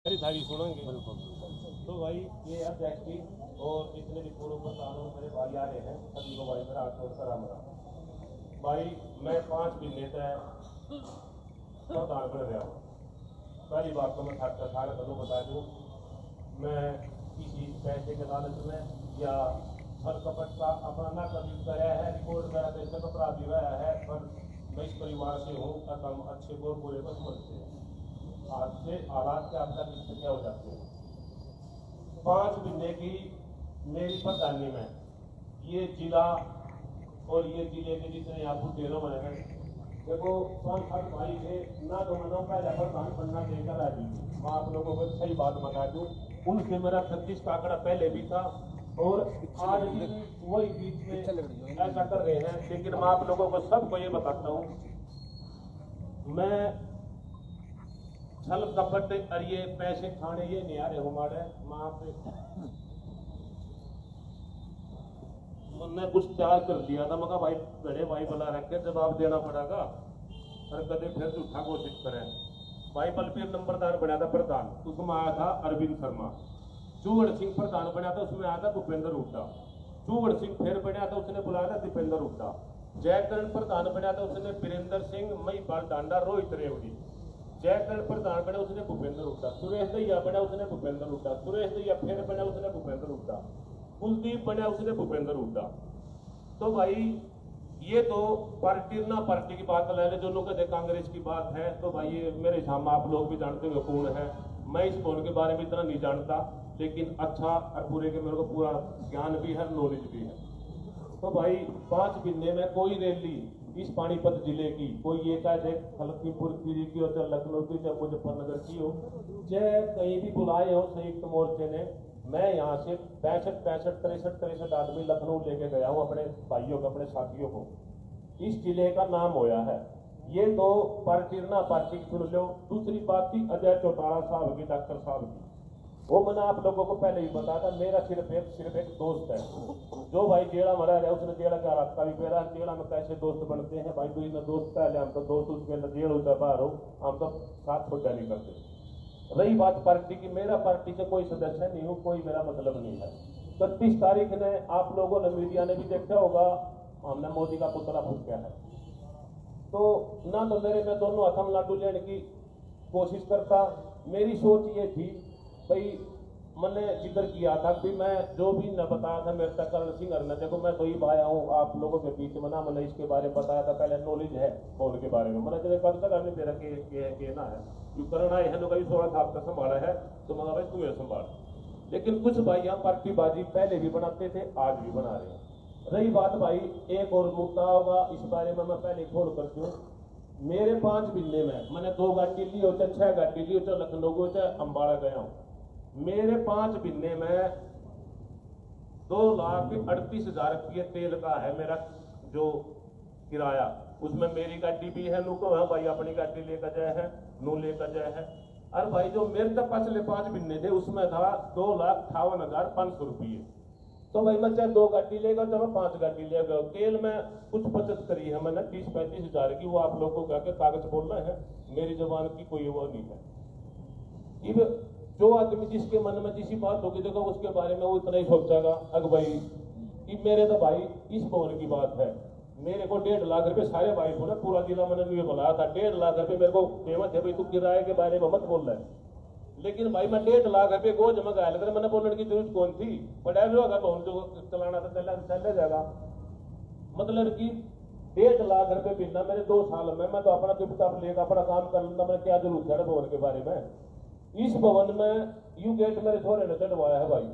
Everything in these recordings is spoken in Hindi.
सारी सारी सुनेंगे। तो भाई ये अध्यक्ष जी और जितने भी पूर्व प्रधान मेरे भाई आ रहे हैं सभी को भाई मेरा आशोर कराम रहा भाई। मैं 5 दिन नेता प्रधान बन रहा हूँ। पहली बात तो मैं सारे कदों बता दूँ, मैं किसी पैसे के लालच में या फल कपट का अपना ना कभी कराया है, रिपोर्ट मेरा पैसे का अपराधी रहा है, पर मैं इस परिवार से हूँ तब हम अच्छे को बुरे को समझते हैं। आज से हालात के आपका किससे क्या हो जाते हैं। 5 महीने की मेरी प्रधानी में ये जिला और ये जिले के जितने यहाँ बुटेरों बने हैं, देखो 5-7 भाई थे ना, तो मनो पहले प्रधान बनना देकर आ गई। मैं आप लोगों को सही बात बता दूं, उनसे मेरा 36 का आंकड़ा पहले भी था और आज भी वही बीच में ऐसा कर रहे हैं। लेकिन मैं आप लोगों को सबको ये बताता हूँ, मैं छल कपट और ये पैसे खाने ये नहीं आ रहे हमारे माँ पे। मैंने कुछ त्याग कर दिया था, मगर भाई बड़े भाई बुला रखे जवाब देना पड़ेगा और कदे फिर झूठा घोषित करें। भाई बलबीर नंबरदार बना था प्रधान, उसमें आया था अरविंद शर्मा। चूवड़ सिंह प्रधान बना था, उसमें आया था भूपेंद्र हुड्डा। चूवड़ सिंह फिर बना था, उसने बुलाया था दीपेंद्र हुड्डा। जयकरण प्रधान बना था, उसने वीरेंद्र सिंह, महिपाल डांडा, रोहित रेवड़ी। जयकरण प्रधान बना, उसने भूपेंद्र हुड्डा। सुरेश दैया बना, उसने भूपेंद्र हुड्डा। सुरेश दैया फिर बना, उसने भूपेंद्र हुड्डा। कुलदीप बना, उसने भूपेंद्र हुड्डा। तो भाई ये तो पार्टी ना पार्टी की बात ले ले, जो लोग कहते कांग्रेस की बात है, तो भाई ये मेरे हिसाब में आप लोग भी जानते हो कौन है। मैं इस फोन के बारे में इतना नहीं जानता, लेकिन अच्छा और बुरे के मेरे को पूरा ज्ञान भी है, नॉलेज भी है। तो भाई 5 महीने में कोई रैली इस पानीपत जिले की, कोई ये चाहे लखीमपुर खीरी की हो, चाहे लखनऊ की, चाहे मुजफ्फरनगर की हो, चाहे कहीं भी बुलाए हो संयुक्त मोर्चे ने, मैं यहाँ से 63 आदमी लखनऊ लेके गया हूँ अपने भाइयों को, अपने साथियों को। इस जिले का नाम होया है। ये तो पार्टी ना पार्टी की सुन लो। दूसरी बात थी अजय चौटाला साहब की, डॉक्टर साहब की, वो मैंने आप लोगों को पहले ही बताया था, मेरा सिर्फ एक दोस्त है जो भाई जेड़ा मरा रहा है, उसने जेड़ा का रास्ता भी पेरा। जेड़ा में कैसे दोस्त बनते हैं भाई, कोई ना दोस्त पहले, हम तो दोस्त उसके अंदर जेड़ होता बाहर हो, हम तो साथ छोटा नहीं करते। रही बात पार्टी की, मेरा पार्टी से कोई सदस्य नहीं हूँ, कोई मेरा मतलब नहीं है। 31 तारीख ने आप लोगों ने, मीडिया ने भी देखा होगा, हमने मोदी का पुतला फूंका है। तो ना तो मेरे में दोनों हाथम लाडू लेने की कोशिश करता। मेरी सोच ये थी भाई, मैंने जिक्र किया था कि मैं जो भी न बताया था मेरे तक करण सिंह ने, देखो मैं तो ही आया हूँ आप लोगों के बीच में ना, मैंने इसके बारे में बताया था, पहले नॉलेज है फोन के बारे में। मैंने चले कब तक हमने तेरा के ना है जो करण आए हैं, लोग 16 साल का संभाला है, तो मगर भाई तुम्हें संभाल। लेकिन कुछ भाई यहाँ पार्टीबाजी पहले भी बनाते थे, आज भी बना रहे हैं। रही बात भाई एक और मुद्दा होगा, इस बारे में मैं पहले खोल करती हूँ। मेरे 5 महीने में मैंने 2 गाड़ी ली हो, चाहे 6 गाड़ी ली हो, चाहे लखनऊ हो, चाहे अम्बाड़ा गया हूँ। मेरे 5 महीने में 2,38,000 रुपये तेल का है मेरा जो किराया। उसमें मेरी गाड़ी भी है, नुको है भाई अपनी गाड़ी लेकर जाए है, नू लेकर जाए है। और भाई जो मेरे तक पिछले 5 महीने थे उसमें था 2,58,500 रुपये। तो भाई मैं चाहे 2 गाड़ी लेगा, चाहे मैं 5 गाड़ी लेगा, तेल में कुछ बचत करी है मैंने 30-35 हजार की, वो आप लोगों को क्या कागज बोलना है, मेरी जबान की कोई वो नहीं है। जो आदमी जिसके मन में जिसी बात होगी देखो उसके बारे में वो इतना ही सोचेगा, अग भाई कि मेरे तो भाई इस भवन की बात है, मेरे को 1.5 लाख रुपए सारे भाई को ना पूरा जिला मैंने ये बुलाया था, 1.5 लाख रुपए मेरे को कीमत है भाई, तू किराए के बारे में मत बोल रहा है। लेकिन भाई मैं 1.5 लाख रुपए को जमा कराया, लेकिन मैंने बोलने की जरूरत कौन थी, पढ़ाया होगा भवन जो चलाना था चल जाएगा। मतलब कि 1.5 लाख रुपए बिना मेरे 2 साल में मैं तो अपना चुपचाप लेकर अपना काम कर लूंगा, मैंने क्या जरूरत है भवन के बारे में। इस भवन में यू गेट मेरे छोरे ने चढ़वाया है भाई,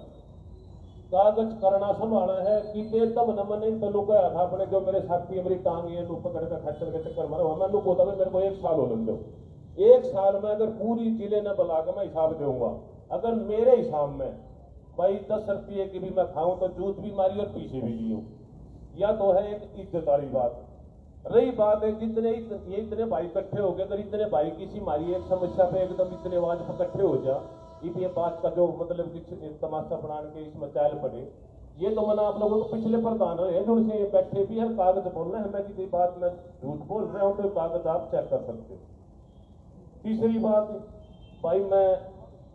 कागज करना संभाला है कि तब न मैंने तनु कहा था अपने, जो मेरे साथी मेरी टांग ये पकड़ कर खच्चर के चक्कर मारा, मैं लोग होता मेरे को 1 साल हो दो। 1 साल में अगर पूरी जिले ने बुला कर मैं हिसाब दूंगा, अगर मेरे हिसाब में भाई 10 रुपये की भी मैं खाऊं तो जूत भी मारी और पीछे भी ली हूं, या तो है एक इज्जत वाली बात। रही बात है जितने ये इतने भाई इकट्ठे हो गए, अगर इतने भाई किसी हमारी एक समस्या पे एकदम इतने आवाज पर इकट्ठे हो जा, ये बात का जो मतलब कि तमाशा बनाने के इसमें चाल पड़े, ये तो मैंने आप लोगों को पिछले प्रधान रहे जो उनसे बैठे भी है, कागज बोलना है, मैं किसी बात में झूठ बोल रहा हूँ तो कागज आप चेक कर सकते हो। तीसरी बात भाई, मैं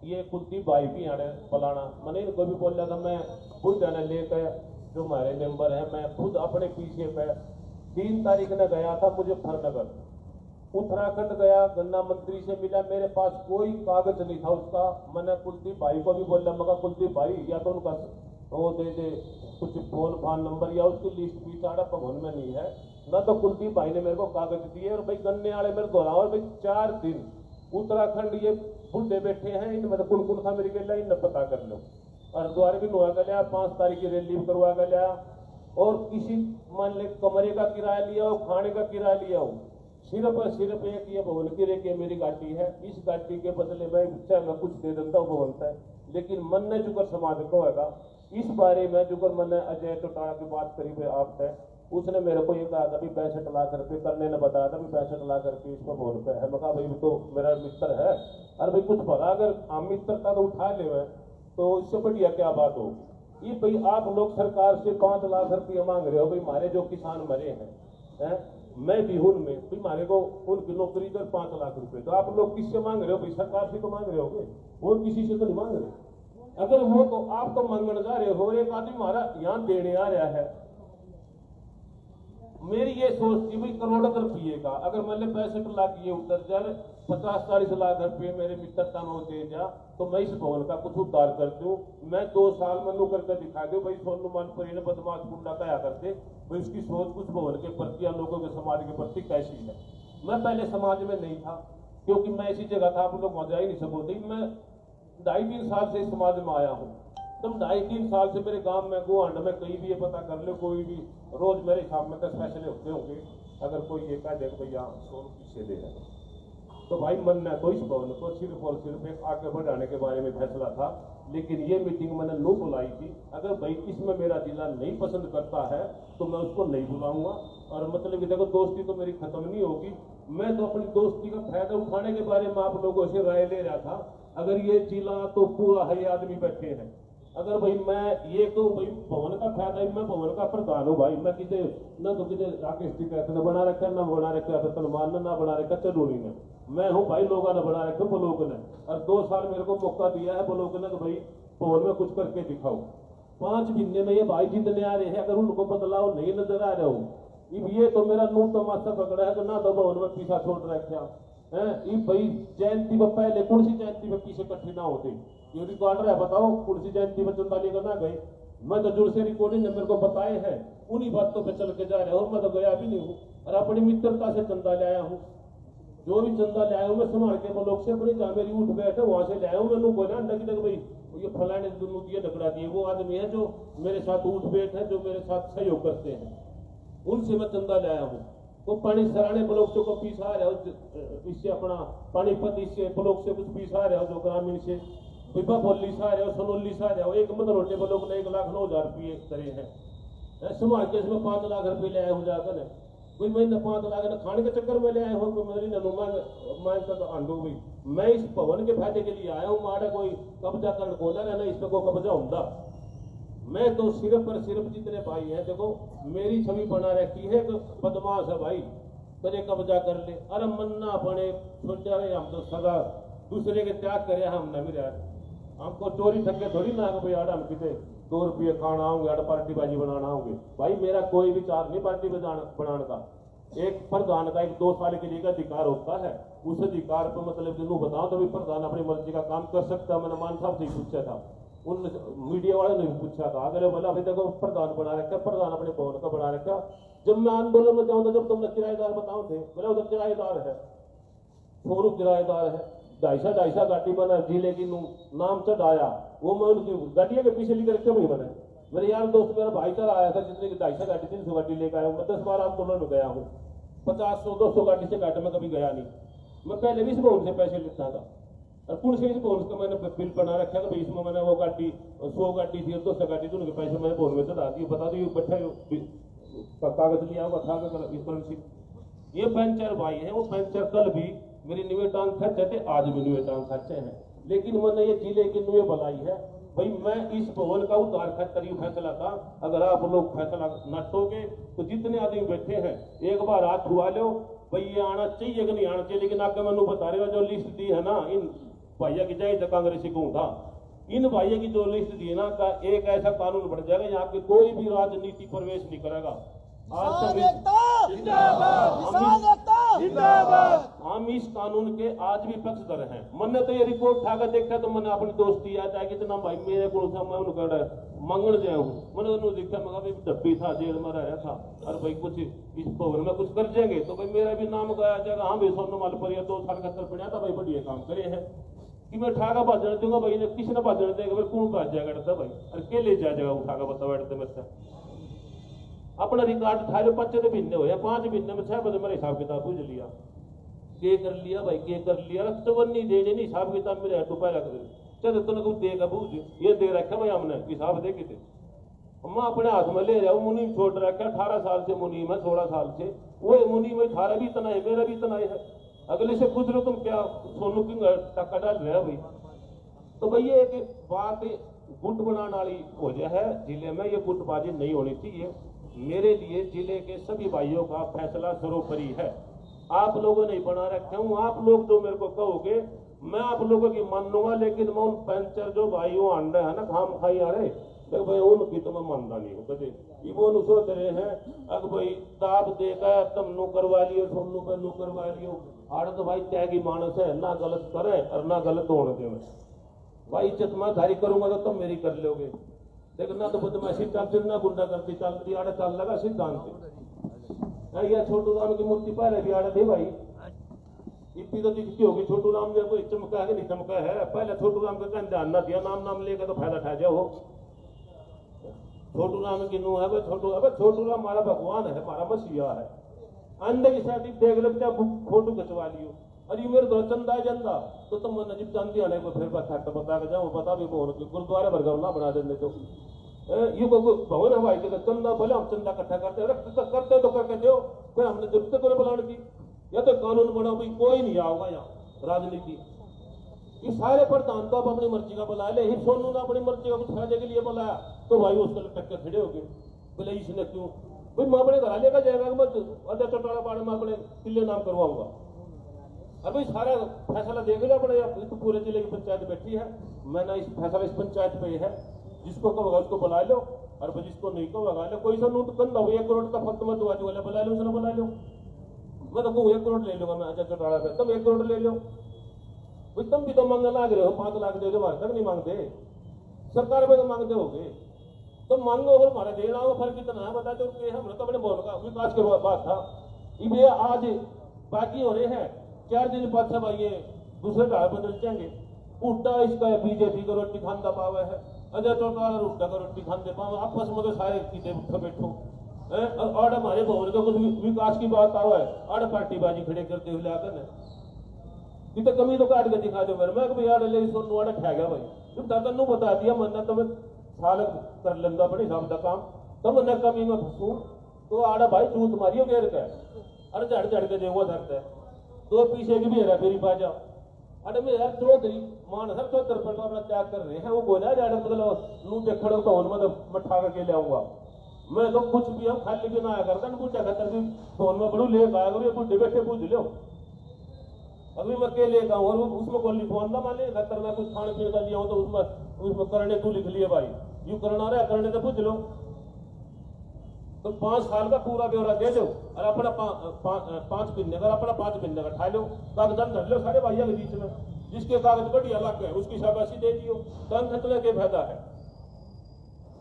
ये कुलदीप भाई भी आने फलाना, मैंने इनको भी बोला था मैं खुद जाने लेकर जो हमारे मेंबर है, मैं खुद अपने पीछे पे 3 तारीख ने गया था मुजफ्फरनगर, उत्तराखंड गया, गन्ना मंत्री से मिला, मेरे पास कोई कागज नहीं था उसका। मैंने कुलदीप भाई को भी बोला, मगर कुलदीप भाई या तो उनका वो दे दे कुछ फोन नंबर या उसकी लिस्ट भी सारा भवन में नहीं है ना, तो कुलदीप भाई ने मेरे को कागज दिए। और भाई गन्ने वाले मेरे दोहरा, और भाई 4 दिन उत्तराखंड ये बुढ़े बैठे हैं, इनमें तो कुन कुन था मेरी गला, इन पता कर लो। और द्वारे भी नुआ कर लिया, 5 तारीख की रैली भी करवा कर लिया, और किसी मान ले कमरे का किराया लिया हो, खाने का किराया लिया हो, सिर्फ और सिर्फ एक ये भवन की रेखी मेरी गाड़ी है, इस गाड़ी के बदले में चाहे मैं कुछ दे देता हूँ भवन है। लेकिन मन ने जुगर समाज को होगा इस बारे में, जुगर मन ने अजय टोटाला की बात करी हुई आप है, उसने मेरे को ये कहा था भी 65 लाख रुपए करने ने बताया था, भी 65 लाख रुपए इसको भवन पे है। मैं कहा भाई तो मेरा मित्र है, अरे भाई कुछ भला अगर हम मित्र का तो उठा ले तो इससे बढ़िया क्या बात हो। ये भाई आप लोग सरकार से 5 लाख रुपये मांग रहे हो, भाई हमारे जो किसान मरे हैं, मैं भी हूं में, भाई हमारे को उनकी नौकरी कर 5 लाख रुपए, तो आप लोग किससे मांग रहे हो भाई? सरकार से तो मांग रहे होगे, और किसी से तो नहीं मांग रहे। अगर वो तो आप तो मांगने जा रहे हो, एक आदमी हमारा यहाँ देने आ रहा है। मेरी ये सोच थी भाई करोड़ों रुपये का, अगर मान 65 लाख ये उतर जाए, 50-40 लाख रुपये मेरे मित्रता में दे जा, तो मैं इस भवन का कुछ उद्धार कर दूं। मैं 2 साल में नु करके दिखा दूं भाई सोनू मानपुरी ने बदमाश गुंडा कहा करते, भाई उसकी सोच कुछ भवन के प्रति या लोगों के समाज के प्रति कैसी है। मैं पहले समाज में नहीं था, क्योंकि मैं ऐसी जगह था आप लोग वहां जा ही नहीं सकते। मैं 2.5-3 साल से इस समाज में आया हूँ, तुम 2.5-3 साल से मेरे गांव में गोहांड में कहीं भी ये पता कर लो, कोई भी रोज मेरे हिसाब में 10 फैसले होते होंगे। अगर कोई ये कह दे भैया सोनू पीछे दे रहे, तो भाई मन ने तो इस भवन को सिर्फ और सिर्फ एक आगे बढ़ाने के बारे में फैसला था। लेकिन ये मीटिंग मैंने नो बुलाई थी, अगर भाई इसमें मेरा जिला नहीं पसंद करता है तो मैं उसको नहीं बुलाऊंगा। और मतलब कि देखो दोस्ती तो मेरी खत्म नहीं होगी, मैं तो अपनी दोस्ती का फायदा उठाने के बारे में आप लोगों से राय ले रहा था। अगर ये जिला तो पूरा है, आदमी बैठे हैं, अगर भाई मैं ये तो भाई भवन का फायदा, मैं भवन का प्रधान हूँ भाई, मैं किसे न तो किसे राकेश टिकैत ने बना रखा, न बना रखा रतन मान ने, ना बना रखा चरूनी ने, मैं हूँ भाई लोगों ने बना रखे ब्लॉक ने। और 2 साल मेरे को मौका दिया है ब्लॉक ने, तो भाई भवन में कुछ करके दिखाओ। 5 महीने में ये भाई जितने आ रहे हैं, अगर उनको बदलाव नहीं नजर आ रहा हो, ये तो मेरा नू तमाशा पकड़ा है, तो ना तो भवन में पीछा छोड़ रखा है। भाई जयंती में पहले कौन सी जयंती में पीछे इकट्ठे ना होते, ये रिकॉर्डर है, बताओ कौन सी जयंती में चंदा लेकर ना गए। मैं तो जुड़ से रिकॉर्डिंग मेरे को बताए हैं, उन्हीं बातों पे चल के जा रहे हो, मैं तो गया भी नहीं हूँ। और अपनी मित्रता से चंदा ले आया हूँ, जो भी चंदा ले आया हूँ मैं संभाल के ब्लॉक से, अपनी जहाँ मेरी उठ बैठे वहां से ले आया हूँ। मैंने बोला अंडा की भाई ये फलाने दोनों दिए ढकड़ा दिए, वो आदमी है जो मेरे साथ उठ बैठ है, जो मेरे साथ सहयोग करते हैं, उनसे मैं चंदा ले आया हूँ। वो पानी सराने ब्लॉक से को पीस आ रहा हो, इससे अपना पानीपत इससे ब्लॉक से कुछ पीस आ रहा हो, जो ग्रामीण से पिपा बोली सा रहे हो, सनोली सा रहे हो, एक मदरोटे ब्लॉक ने 1,09,000 रुपये करे हैं। संभाल के इसमें 5 लाख रुपये ले आए हो जाकर, कोई महीने 5 लाख खाने के चक्कर में ले आए हो, कोई मैं तक आंडू हुई। मैं इस भवन के फायदे के लिए आया हूँ, माड़ा कोई कब्जा कर को ना रहना, इस पर कोई कब्जा होता। मैं तो सिर्फ और सिर्फ जितने भाई हैं, देखो मेरी छवि बना रखी है, तो बदमाश है भाई, कदे कब्जा कर ले, अरे मन्ना बने सोचा रहे हम तो सदा दूसरे के त्याग करे, हम न मिले हमको चोरी ठगे थोड़ी ना भाई आड़ा हम कितने 2 रुपये खाना होंगे, आड़ा पार्टी बाजी बनाना होंगे। भाई मेरा कोई विचार नहीं पार्टी बनाने का, एक प्रधान का एक 2 साल के लिए का अधिकार होता है, उस अधिकार पर मतलब जिन्हों बताओ तो भी प्रधान अपनी मर्जी का काम कर सकता है। मैंने मान साहब से पूछा था, उन मीडिया वाले ने भी पूछा था, अगर बोला अभी तक प्रधान बना रखा, प्रधान अपने भवन का बना रखा। जब मैं आंदोलन में जाऊँ तो जब तुमने किराएदार बताओ थे, बोले उधर किराएदार है, सोनू किराएदार है, 250 गाड़ी बना जिले की नाम चढ़ाया, वो मैं उनकी गाड़ियों के पीछे लेकर क्यों नहीं बने। मेरे यार दोस्त मेरा भाईचारा आया था, जितने की 250 गाड़ी 300 गाड़ी लेकर आया हूँ, मैं 10 बार आंदोलन में गया हूँ, 50-100-200 गाड़ी से घाटे में कभी गया नहीं। मैं पहले भी इस भवन से पैसे लेता था, और पुल से इस भवन का मैंने बिल बना रखा था, इसमें मैंने वो गाड़ी 100 गाड़ी थी और 200 गाड़ी थी, उनके पैसे मैंने भवन में चढ़ा दिए। बता दी बैठा कागज लिया हुआ था स्कॉलरशिप। ये पंचर भाई है, वो पंचर कल भी मेरी नुए टांग खर्चे थे, आज भी नुए टांग खर्चे हैं, लेकिन मैंने ये जिले की नुए बनाई है। भाई मैं इस भवन का उद्धार खर्च फैसला था, अगर आप लोग फैसला नटोगे तो जितने आदमी बैठे हैं एक बार हाथ हुआ लो, भाई ये आना चाहिए कि नहीं आना चाहिए। लेकिन आगे मैंने बता रहे हो जो लिस्ट दी है ना इन भाइया की जाए कांग्रेसी को था। इन भाइयों की जो लिस्ट दी ना का एक ऐसा कानून बन जाएगा यहाँ पे कोई भी राजनीति प्रवेश नहीं करेगा। हम इस कानून के आज भी पक्षधर हैं। मैंने तो ये रिपोर्ट उठाकर देखा तो मैंने अपनी दोस्ती याद आया कि भाई मेरे को मैं उनका मंगल गया हूँ। मैंने उन्होंने देखा मगा भाई डब्बी था, जेल में रहा था, और भाई कुछ इस भवन में कुछ कर जाएंगे तो भाई मेरा भी नाम गाया जाएगा। हाँ भाई सोनू माल पर 2 साल का सर पड़ा था भाई, बढ़िया काम करे हैं कि मैं उठाकर भाजन दूंगा भाई ने किसी ने भाजन देगा भाई कौन भाज जाएगा डरता भाई, और के ले जाएगा उठाकर बता बैठते मेरे से अपना रिकॉर्ड था जो 5 महीने हो या 5 महीने में 6 बजे मेरा हिसाब किताब पूछ लिया, के कर लिया भाई, के कर लिया रक्तबंदी देने नहीं हिसाब किताब मेरे तो पहले कर चल तूने कुछ देगा बूझ ये दे रखा भाई हमने हिसाब दे के मैं अपने हाथ में ले जाऊँ। मुनीम छोड़ रखा 18 साल से मुनीम है, 16 साल से वो मुनीम में थारा भी इतना है, मेरा भी इतना है, अगले से पूछ लो तुम क्या सोनू की टक्का डाल रहे हो भाई। तो भाई ये एक बात गुट बनाने वाली वजह है जिले में, ये गुटबाजी नहीं होनी चाहिए। मेरे लिए जिले के सभी भाइयों का फैसला सर्वोपरि है। आप लोगों ने बना रखे हूँ, आप लोग जो मेरे को कहोगे मैं आप लोगों की मान लूंगा, लेकिन मैं उन पंचर जो भाइयों अंडे है ना खाम खाई आ रहे देख भाई उनकी तो मैं मानता नहीं हूँ कभी। वो सोच रहे हैं अब भाई दाब देगा तुम नु करवा लियो, सोनू पे नु करवा लियो, आड़ तो भाई त्यागी मानस है, ना गलत करे और ना गलत होने दे। भाई इज्जत मैं धारी करूंगा तो तुम मेरी कर लोगे, लेकिन ना तो बदमाशी चलती ना गुंडा करती चलती, आड़े चल लगा सिद्धांत या छोटू राम की मूर्ति पहले भी आड़े थे भाई, इतनी तो दिखती होगी छोटू राम ने कोई चमका है कि नहीं चमका है। पहले छोटू राम का कहने ध्यान ना दिया, नाम लेकर तो फायदा उठा जाओ। छोटू राम की नू है भाई, छोटू राम हमारा भगवान है, हमारा मसीहा है। अंदर की साइड देख लो क्या फोटो खिंचवा लियो, अरे मेरे घर चंदा है चंदा तो तुम नजीब जानती आने को फिर बता के जाओ बता भी गुरुद्वारा भरगाव ना बना देने तो ये भवन हवाई के चंदा बोले हम चंदा इकट्ठा करते तो करके दो, फिर हमने जब तक बुलाने की या तो कानून बनाओ भाई कोई नहीं आओगा यहाँ राजनीति। ये सारे प्रधान तो आप अपनी मर्जी का बुला ले, सोनू ने अपनी मर्जी का कुछ फायदे के लिए बुलाया तो भाई उसको टक्कर खड़े हो गए बोले इसने क्यों भाई मैं अपने घर लेकर जाएगा मैं अड्डा चौटाला पाड़े में अपने किले नाम करवाऊंगा। अभी सारा फैसला देख लो अपने तो पूरे जिले की पंचायत बैठी है, मैंने इस फैसला इस पंचायत पे है, जिसको कहोगा उसको बुला लो और जिसको नहीं कहो लगा लो। कोई सा नूत कंधा हो 1 करोड़ का फक्त मत वाले वाले बुला लो, उसने बुला लो, मैं तो 1 करोड़ ले लूंगा मैं अच्छा चौटाला पे, तुम 1 करोड़ ले लो भाई, तुम भी तो मांगने लग रहे हो 5 लाख दे दो, हमारे तक नहीं मांगते, सरकार में तो मांगते होगे तो मांगो और हमारा देना हो फर्क कितना है बता दो। हमने तो अपने बोल का विकास के बात था ये आज बाकी हो रहे हैं 4 दिन बाद सब आइए दूसरे ढाल बदल जाएंगे। उल्टा इसका बीजेपी का रोटी खाना पावा है, अजय चौटाला उल्टा का रोटी खाने पाओ, आपस में तो सारे किते उठो बैठो और हमारे भवन का कुछ विकास की बात आवा है आड़ पार्टीबाजी खड़े करते हुए आकर तो कमी तो काट के दिखा दो मेरे, मैं यार ले सोनू आड़ा खा गया भाई तुम दादा नु बता दिया मन्ना तो मैं साल कर लेंदा बड़ी हिसाब का काम तो मैंने कमी में फंसू तो आड़ा भाई चूत मारियो घेर के अरे झड़ के देगा धरते 2 पीछे की भी है मेरी बाजा अरे मैं यार चौधरी मान सर 74 पर अपना त्याग कर रहे हैं वो बोला जाए मतलब नू देखड़ तो मतलब मैं ठा के ले आऊंगा मैं तो कुछ भी हम खाली भी ना आया करता बूढ़ा खतर भी फोन में बड़ू ले आया करो बूढ़े बैठे पूछ लो अभी मैं के लेगा और उसमें कोई फोन ना माने खतर मैं कुछ खाने पीने का लिया हूँ तो उसमें करने तू लिख लिए भाई यू करना रहा करने तो पूछ लो तो 5 साल का पूरा ब्यौरा दे दो और अपना 5 महीने का अपना 5 महीने का ठा लो कागजात धर लो सारे भाइयों के बीच में जिसके कागज बढ़िया अलग है उसकी शाबाशी दे दियो तन खतरे के फायदा है।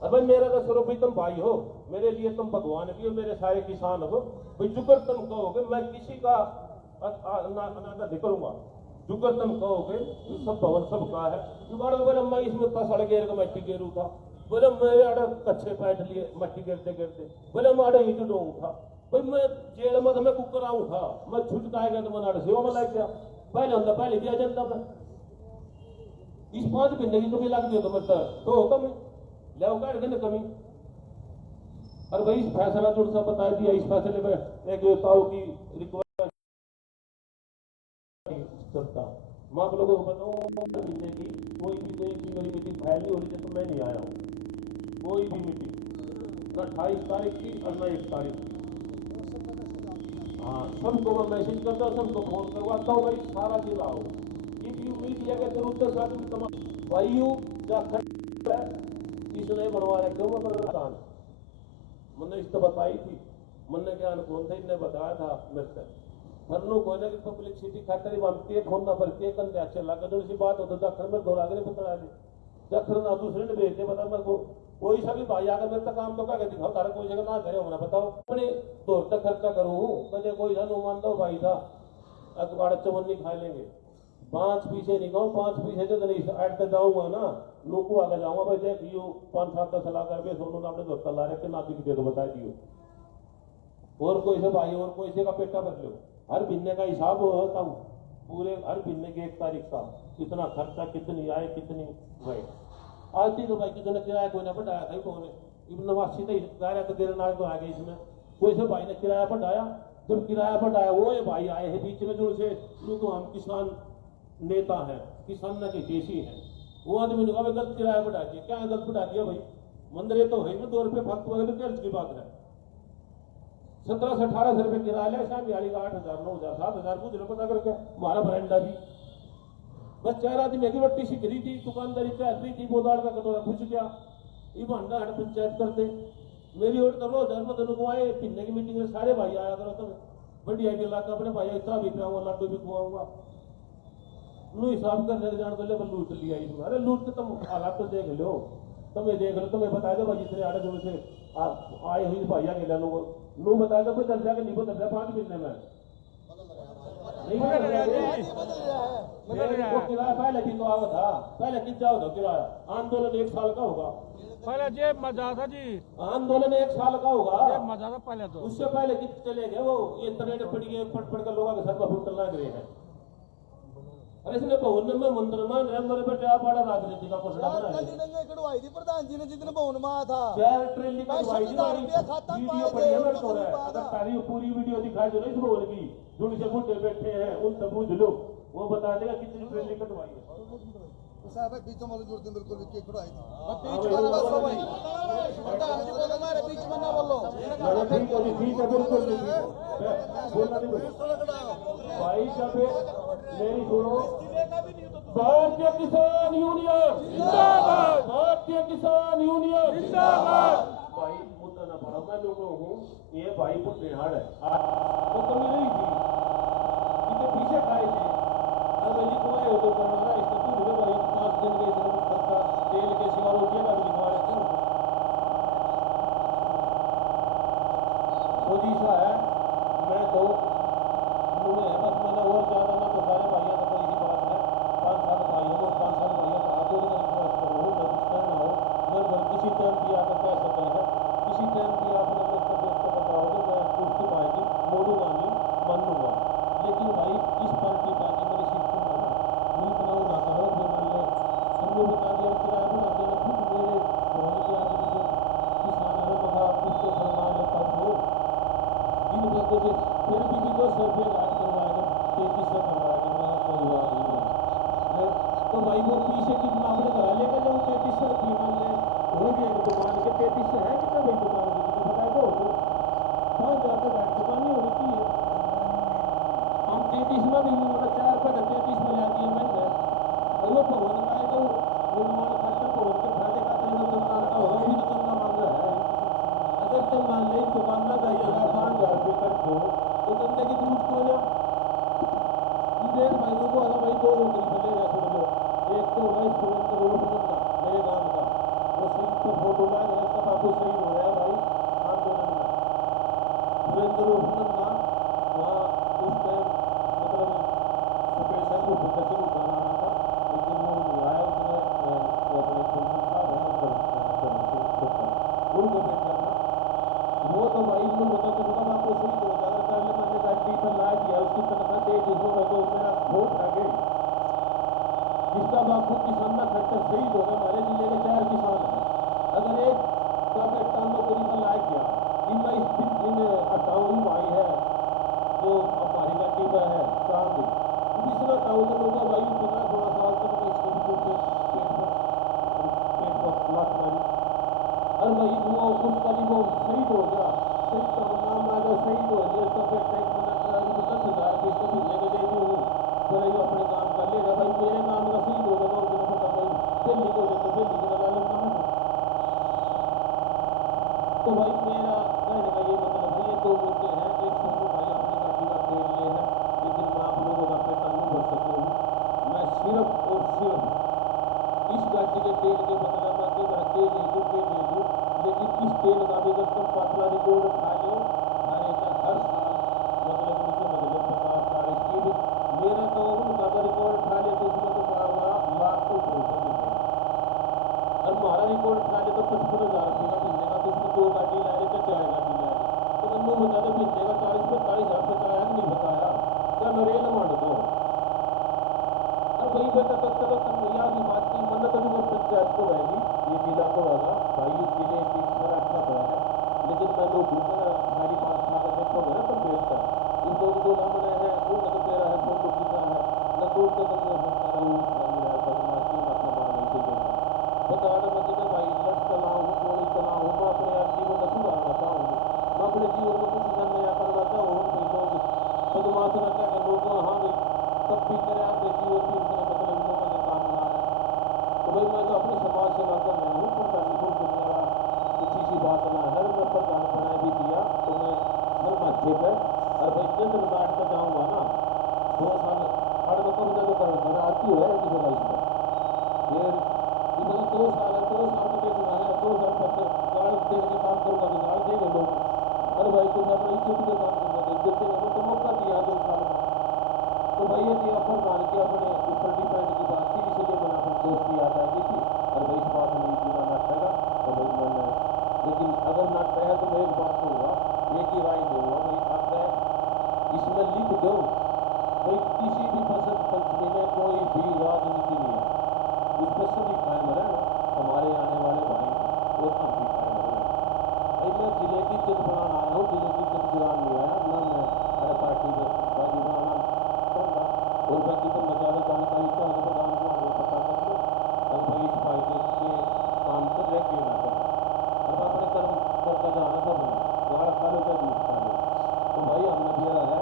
अब मेरा तो स्वरूप भी तुम भाई हो मेरे लिए तुम भगवान भी हो मेरे सारे किसान हो भाई जुकर तुम कहोगे मैं किसी का करूंगा जुकर तुम कहोगे सब भवन सबका है बोले मैं इसमें सड़ गेर का मट्टी गेरू था बोले मेरे आड़े कच्चे बैठ लिए मट्टी गिरते गिरते बोले मैं आड़े ईट डोंग था भाई मैं जेल में तो मैं कुकर आऊँ था मैं छुटकाएगा तो मैं आड़े सेवा में लग गया पहले होता पहले दिया जाता मैं इस 5 महीने की कमी लगती हो तो मैं तो होता मैं ले काट के कमी और भाई इस फैसला जो सा बता दिया इस फैसले में एक ताऊ की रिक्वेस्ट चलता मैं आप लोगों को बताऊँ महीने की कोई भी तो एक मेरी मीटिंग फाइल नहीं हो रही तो मैं नहीं आया हूँ कोई भी मीटिंग ना 28 तारीख की और ना 1 तारीख की। हाँ सबको मैं मैसेज करता हूँ सबको फोन करवाता हूँ भाई सारा जिला हो इफ यू मिस किया कि कबूतर साथ में तमाम वायु जाखंड इसने बनवा रखे हो मकान मैंने इस तो बताई थी मैंने ज्ञान कौन था इन्हें बताया था मेरे से मरनू कोने की पब्लिसिटी खातर हम के खोलना पर के कर दिया चला कदम सी बात हो तो दखन में दौड़ा के पता दे दखन ना दूसरे ने भेज दे बता मेरे को कोई सा भी भाई आकर मेरे तक काम तो क्या दिखाओ तारा कोई जगह ना करे होना बताओ अपने दौड़ तक खर्चा करूँ कदे कोई सा नो मान दो भाई था अखबार चवन्नी खा लेंगे 5 पीछे नहीं कहूँ 5 पीछे जो नहीं ऐड कर जाऊंगा ना लोग आगे जाऊंगा भाई देख यू 5-7 सलाह करके सोनू ने अपने दोस्त ला रखे नाती दे दो बता दियो और कोई से भाई और कोई से का पेटा कर लो हर महीने का हिसाब होता हूँ पूरे हर महीने की 1 तारीख का कितना खर्चा कितनी आए कितनी गए आज थी तो भाई कितने किराया कोई ना बढ़ाया था कौन इब नवासी तो कह रहा था गिरनार तो आ गए इसमें कोई से भाई ने किराया बढ़ाया जब किराया बढ़ाया वो ये भाई आए हैं बीच में जो से तो हम किसान नेता है किसान न के केसी है वो आदमी ने कहा गलत किराया बढ़ा दिया क्या गलत बढ़ा दिया भाई मंदिर तो है ना 2 रुपये फक्त वगैरह तो कर्ज की बात है 17 से 18 रुपये किराया लिया शाम यानी 8,000 9,000 7,000 कुछ पता करके हमारा बरंडा भी बस 4 आदमी की बट्टी सीख रही थी दुकानदारी चल रही थी बोदाड़ का कटोरा पूछ गया ये भांडा हट पंचायत करते मेरी ओर करो 10 दिन को आए पिन्ने की मीटिंग में सारे भाई आया करो तुम बढ़िया के इलाका अपने भाई इतना भी पिलाऊंगा लड्डू भी खुआऊंगा नु हिसाब करने जान तो ले लूट लिया इसमें अरे लूट के तुम हालात तो देख लो तुम्हें देख लो तुम्हें बता दो भाई जितने आड़े दूर से आए हुई भैया के लोग नु बता दो कोई दर्जा के नहीं दर्जा 5 महीने में नहीं वो किराया पहले भी तो आवा था पहले कितना होता किराया आंदोलन 1 साल का होगा पहले जेब मजा था जी आंदोलन 1 साल का होगा जेब मजा था पहले तो उससे पहले कितने चले गए वो ये तरेट पड़ गए पड़ कर लोगों के सर पर फूट लग रहे हैं और इसने भवन में मंदिर में नरेंद्र बेटे आप बड़ा राजनीति का पसड़ा बना है कढ़वाई थी प्रधान जी ने जितने भवन में था चार ट्रेन की कढ़वाई थी वीडियो पड़ी है मेरे को अगर सारी पूरी वीडियो दिखाई दो ना इस भवन की जो से बूढ़े बैठे हैं उन सब पूछ लो वो बता देगा कितनी ट्रेन की कढ़वाई है साहब बीच में जोड़ दे बिल्कुल के कढ़वाई थी बीच में बस भाई प्रधान जी बोलो हमारे बीच में ना बोलो ठीक है बिल्कुल बोलना नहीं भाई साहब मेरी सुनो भारतीय किसान यूनियन जिंदाबाद भारतीय किसान यूनियन जिंदाबाद भाई मुद्दा ना पड़ा मैं लोगों हूँ ये भाई को बिहार है वो कमी नहीं थी इनके पीछे खाए थे अब यदि को आए तो करना ना इसका तू भी भाई 5 दिन के इसका तेल के सिवा रोटियां का भी लिखवा रहे थे मोदी सा है मैं तो मुझे है बस मैंने और ज्यादा ना तो सारे भाइयों का कोई बात है 5-7 भाइयों को 5-7 भाइयों का हाथ जोड़ कर रिक्वेस्ट करूँ रजिस्टर ना हो मैं किसी टाइम भी आकर कह सकते हैं किसी टाइम भी आप लोग इसको देख कर बताओगे मैं उसकी पार्टी मोड़ूंगा नहीं मानूंगा लेकिन भाई इस पार्टी का कि मेरी सिस्टम है ना मुल्क ना ना करो फिर मान ले हमने बता दिया किराया बना देना खुद मेरे भवन के आगे जो किसान है बता उसको फरमान लेता हूँ इन बातों से फिर भी 2 रुपये इलाज करवाएगा 33 से करवाएगा मैं कोई बात नहीं तो भाई वो पीछे की मामले करा लेकर जाऊँ 33 रुपये मान ले हो गया दुकान के 33 से है कितना भाई दुकान की तो बताए दो 5,000 तक गाड़ी दुकान नहीं होनी चाहिए हम 33 में भी मतलब 4 रुपये 33 में जाती है मैंने और वो भवन का है तो निर्माण खातर भवन के फायदे का दुकान का होगा भी तो का मांग रहा है अगर तुम मान ले दुकान में जाइएगा 5,000 रुपये खर्च हो तो धंधे की जरूरत क्यों ना देख भाई को अगर भाई 2 नौकरी मिलेगा समझ लो एक तो होगा स्टूडेंट का रोड का मेरे गांव का वो सिंह को फोटो ला गया उसका बाबू शहीद हो रहा है भाई आंदोलन में सुरेंद्र का वहाँ उस टाइम मतलब स्पेशल को प्रदर्शन उठाना आना था लेकिन वो नहीं आया उसने वो अपने संसद साहब है उनके बेटे वो तो भाई उन्होंने मतलब कि उनका बापू शहीद हो जाएगा करने मैंने गाड़ी पर ला दिया उसकी तनख्वाह दे जिसको मैं तो मेरा वोट लगे जिसका बापू किसान में खट्टर शहीद हो गया हमारे जिले के 4 किसान हैं अगर एक का बेटा नौकरी पर ला गया इनमें इन हटाऊ भाई है जो हमारी गाड़ी पर है काम भी तीसरा हटाऊ तो लोग भाई 15-16 साल तक इसके भी पेट पर लात मारी और भाई वो उसका भी वो शहीद हो गया शहीद का नाम आ गया शहीद हो गया उसका फिर टैक्स बना कर 10,000 रुपये इसको महीने के दे दी हूँ तो ये अपने काम कर लेगा भाई मेरे काम का ठीक हो जाए तो फिर लिखना लालच ना हो। तो भाई मेरा कहने का ये मतलब है, ये दो मुद्दे हैं। एक सोनू भाई अपनी गाड़ी का तेल ले है, लेकिन मैं आप लोगों का पेटा नहीं भर सकता हूँ। मैं सिर्फ और सिर्फ इस गाड़ी के तेल के बदले में मेरा के ले दूँ, लेकिन इस तेल का भी अगर तुम पतला रिकॉर्ड उठा लो हर साल, मतलब उनसे मतलब 50-40 की भी मेरा तो उनका अगर रिकॉर्ड उठा ले तो उसमें तो मारना लाख तो ऊपर मिलेगा। और हमारा रिकॉर्ड उठा ले तो 55,000 रुपये का मिलेगा, तो उसमें 2 गाड़ी ला रहे थे, 4 गाड़ी ला रहे। तो मैंने बता दो मिलेगा 40-45,000 बचाया नहीं बताया क्या मेरे न मान दो। अब वही बेटा तो चलो कन्हैया की बात की मन तो जो पंचायत को रहेगी, ये जिला को होगा भाई, इस जिले की सर अच्छा है, लेकिन मैं लोग घूमकर सारी बात खा कर देखो मेरा कंपेयर कर उन लोग को ना मने है वो न तेरा है फोटो कितना है न दूर के तुम तेरा वो मेरा बदमाशी मतलब मान नहीं चाहिए बता ना मैं कितना भाई लट चलाऊं गोली चलाऊं मैं अपने आप जीवन को सुधारना चाहूँ, मैं अपने जीवन में कुछ नया करना चाहूँ। भाई लोग बदमाश न कह लोग हाँ भाई तब भी करे आप जीवन भी उसने मतलब लोगों ने काम ना है। तो भाई मैं तो अपनी समाज सेवा कर रहा हूँ, प्रधान द्वारा कुछ सी बात ना है, मैं प्रधान बना भी दिया तो मैं हर मच्छे पर और भाई चंद्र बाट पर जाऊँगा ना 2 साल अड़ में कब्जा तो कर आती हो है कि होगा इसमें फिर ये मतलब 2 साल है, 2 साल तो देखना है, 2 साल तक गाड़ देने के काम करूँगा तो गाड़ देंगे लोग। अरे भाई तुम अपनी इज्जत के काम करूँगा तो इज्जत देंगे, तो मौका दिया 2 साल का। तो भाई ये दिया प्रधान की अपने ऊपर डिपेंड की बात थी, इसलिए मैंने अपनी दोस्ती याद आ गई थी और भाई इस बात में जीना नाटेगा तो भाई मैंने, लेकिन अगर नाटक है तो मैं एक बात कहूँगा, एक ही राय दूंगा भाई अगर इसमें लिख दो भाई किसी भी बसंत पंचमी में कोई भी राजनीति नहीं है, उस पर सभी कायम रहना, हमारे आने वाले भाई और हम भी कायम रहें। भाई मैं जिले की इज्जत बनाना आया हूँ, जिले की इज्जत गिरान नहीं आया ना, मैं हर पार्टी में बाजी बनाना चाहता और बाकी तो मैं ज़्यादा जानकारी चाहूँ तो प्रधान को आगे पता कर लो और भाई इस पार्टी के काम कर रह के ना कर अब अपने कर्म करता जाना सब गाड़ा खा लो क्या दूध खा लो। तो भाई हमने दिया है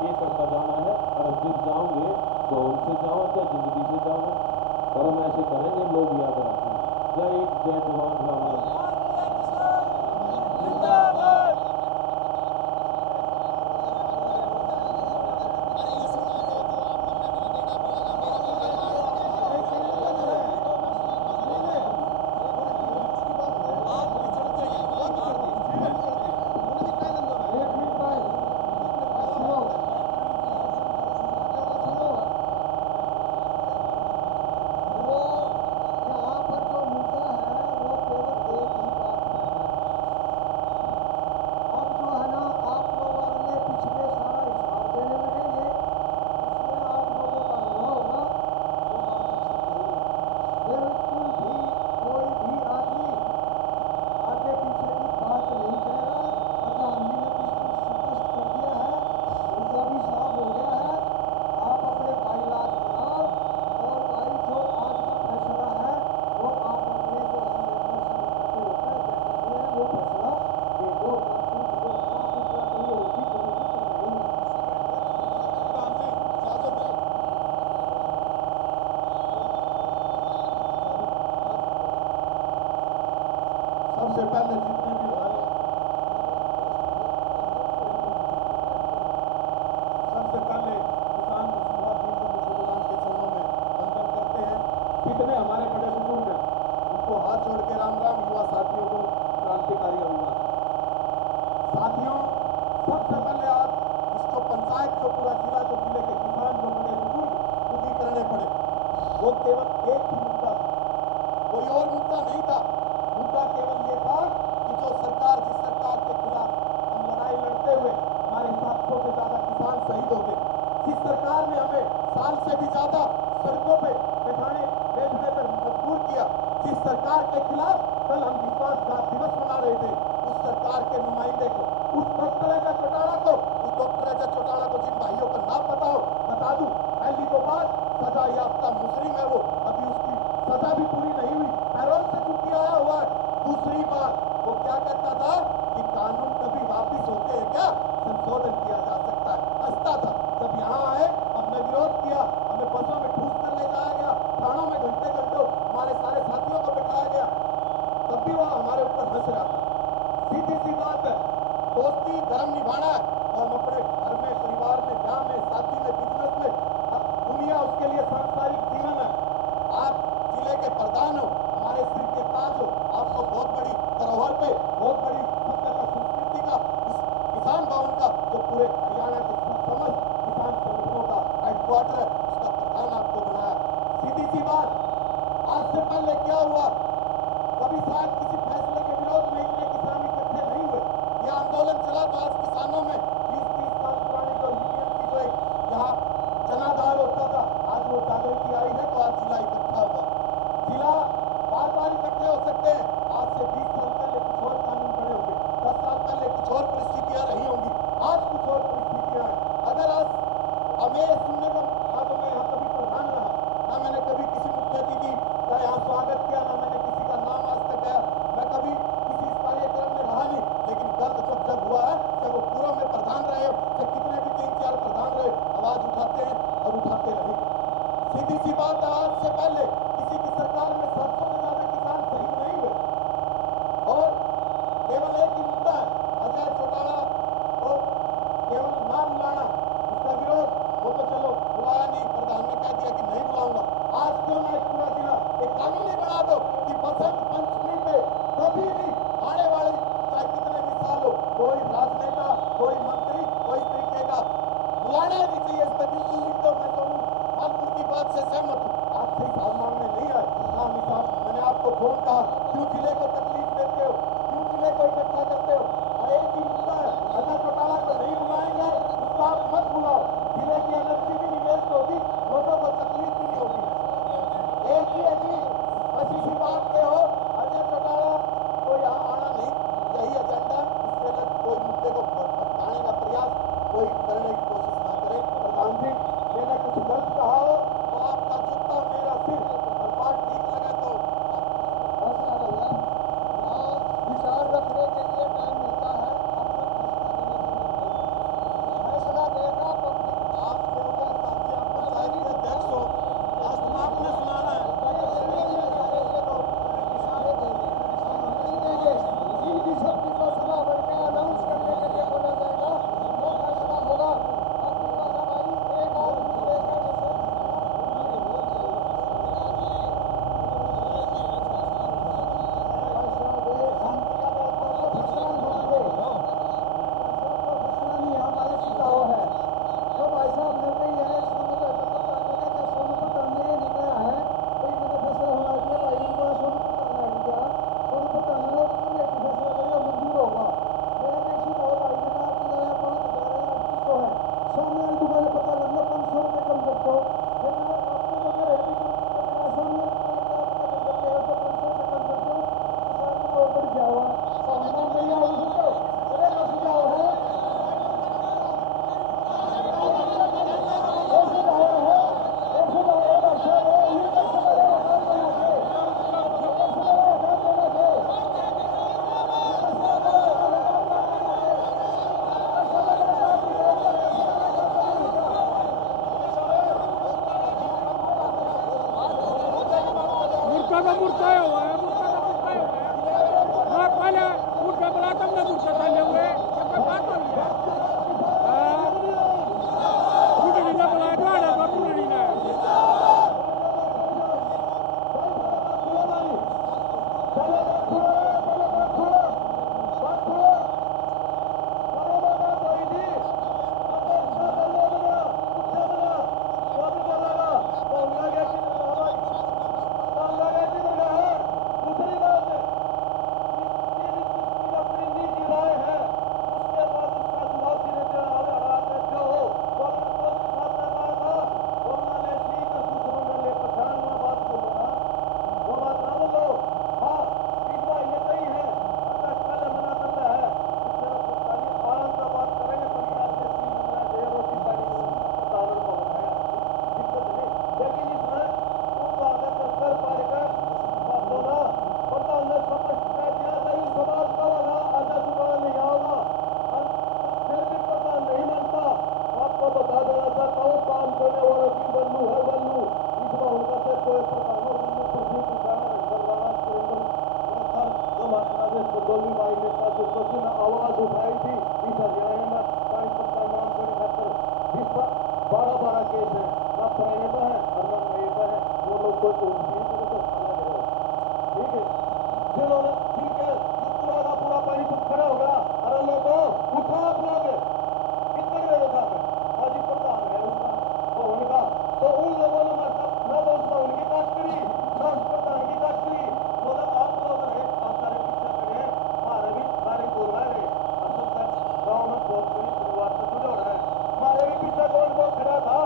ये करता जाना है और जब जाओगे तो उनसे जाओ चाहे जिंदगी से जाओ और हम ऐसे करेंगे लोग याद रखेंगे। जय एक जय जवान राम राम। सबसे पहले जितने भी हमारे सबसे पहले किसान सुबह दीनबंधु मुसलमान के चरणों में वंदन करते हैं। जितने हमारे बड़े बुजुर्ग हैं उनको हाथ जोड़ के राम राम, युवा साथियों को क्रांतिकारी अभिवादन। साथियों सबसे पहले आज इसको पंचायत को पूरा जिला जो जिले के किसान जो बड़े बुजुर्ग दुखी करने पड़े वो केवल एक ही मुद्दा था, कोई और मुद्दा नहीं था। मुद्दा केवल ये था कि जो सरकार जिस सरकार के खिलाफ हम लड़ाई लड़ते हुए हमारे 700 से ज्यादा किसान शहीद हो गए, जिस सरकार ने हमें साल से भी ज्यादा सड़कों पे बैठने पर मजबूर किया, जिस सरकार के खिलाफ कल हम विश्वासघात दिवस मना रहे थे, उस सरकार के नुमाइंदे को, उस डॉक्टर चौटाला को, जिन भाइयों का नाम पता हो बता दूं। पहली तो बात सजा याफ्ता मुजरिम है वो, अभी उसकी सजा भी पूरी नहीं हुई, पैरोल से छुट्टी आया हुआ है। दूसरी बात वो क्या कहता था कि कानून कभी वापिस होते हैं क्या, संशोधन किया जा सकता है, हंसता था। जब यहाँ आए हमने विरोध किया, हमें बसों में ठूस कर ले जाया गया, थानों में घंटे घंटों हमारे सारे भी वो हमारे ऊपर हंस रहा था। सीधी सी बात है, दोस्ती धर्म निभाना है और हम अपने घर में, परिवार में, ब्याह में, शादी में, बिजनेस में, दुनिया उसके लिए सांसारिक जीवन है। आप जिले के प्रधान हो, हमारे सिर के ताज हो, आपको बहुत बड़ी धरोहर पे, बहुत बड़ी सभ्यता संस्कृति का, किसान भवन का, जो पूरे हरियाणा के समस्त किसान संगठनों का हेडक्वार्टर है, उसका प्रधान आपको बनाया। सीधी सी बात, आज से पहले क्या हुआ, कभी शायद किसी फैसले के विरोध में इतने किसान इकट्ठे नहीं हुए। यह आंदोलन चला तो आज किसानों में 20-30 साल पुरानी जो यूनियन की जो एक यहाँ जनाधार होता था, आज वो जागृति आई है तो आज जिला इकट्ठा हुआ। जिला बार बार इकट्ठे हो सकते हैं। आज से 20 साल पहले कुछ और कानून बने होंगे, 10 साल पहले कुछ और परिस्थितियां रही होंगी, आज कुछ और परिस्थितियां हैं। अगर आज हमें सुनने को, आज मैं यहाँ कभी प्रधान रहा, ना मैंने कभी किसी मुख्य अतिथि का यहाँ स्वागत किया, ना मैंने किसी का नाम आज तक गया, मैं कभी किसी इस कार्यक्रम में रहा नहीं, लेकिन दर्द जब हुआ है, चाहे वो पूर्व में प्रधान रहे, चाहे कितने भी 3-4 प्रधान रहे, आवाज उठाते हैं और उठाते रहेंगे। सीधी सी बात है, आज से पहले किसी की सरकार में 700 से ज्यादा किसान शहीद नहीं हुए और केवल एक ही मुद्दा है, अजय चौटाला को केवल नाम बुलाना, उसका विरोध, वो तो चलो बुलाया नहीं, प्रधान ने कह दिया कि नहीं बुलाऊंगा। आज क्यों ना एक पूरा जिला एक कानूनी बना दो कि बसंत पंचमी पे कभी भी आने वाली, चाहे कितने भी साल हो, कोई राजनेता, कोई मंत्री, कोई तरीके का बुलाना नहीं चाहिए। इस पर बिल्कुल लिख दो। मैं सोनू मालपुर की बात से सहमत हूँ। आप से हिसाब मांगने नहीं आए ना हिसाब, मैंने आपको फोन कहा, क्यों जिले को तकलीफ देते हो, क्यों जिले को इकट्ठा करते हो, और एक ही मुद्दा है, अजय चौटाला को नहीं बुलाएंगे, उसको आप मत बुलाओ, जिले की एनर्जी भी नहीं वेस्ट होगी, लोगों को तकलीफ भी नहीं होगी। एक ही है जी, बस इसी बात पे हो, अजय चौटाला को यहाँ आना नहीं, यही एजेंडा, इससे अलग कोई मुद्दे को बताने का प्रयास कोई करने की कोशिश ना करे। प्रधान जी, मैंने कुछ गलत कहा हो तो आपका जूता मेरा सिर, और बात ठीक लगे तो विचार रखने के लिए टाइम मिलता है, फैसला देगा पब्लिक। आप मेरे आप पंचायत के अध्यक्ष हो, आज तुम आपने सुनाना है। जिनकी शक्ति को सभा भर के अनाउंस करने के लिए बोला जाएगा, वो फैसला होगा। अपनी कार्रवाई एक आदमी लेकर मुर्गा का मुर्गा हुआ है, मुर्गा का मुर्गा हुआ है। मैं पहले मुर्गा बुलाता हूँ, मुर्गा डाले हुए सबका बात हो गया। कुंडली ने बुलाया, डाला तो कुंडली ने। दूसरी बात है, अपनी नीति राय है अपने सदोली भाई नेता जो ने आवाज उठाई थी इस हरियाणा में पानीपत का नाम करने खातर जिस पर 12 केस है, ना पुराने पर है और ना नए पर है, वो लोग कोई तो अलग है। ठीक है, जिन्होंने जिनके पूरा पानीपत खड़ा होगा, अरे लोगों उठो आप लोग, कितने मेरे सामने आज प्रधान है उसका भवन का, तो उन लोगों ने मतलब न तो उस भवन की बात करी न उस प्रधान की बात करी, बोला आप लोग रहे आप सारे पीछे खड़े हैं, हमारे भी सारे बोल रहे हैं, अब सब तक गाँव में बहुत बड़ी परिवार से जुड़े हो रहे हैं, हमारे भी पीछे कौन बहुत खड़ा था,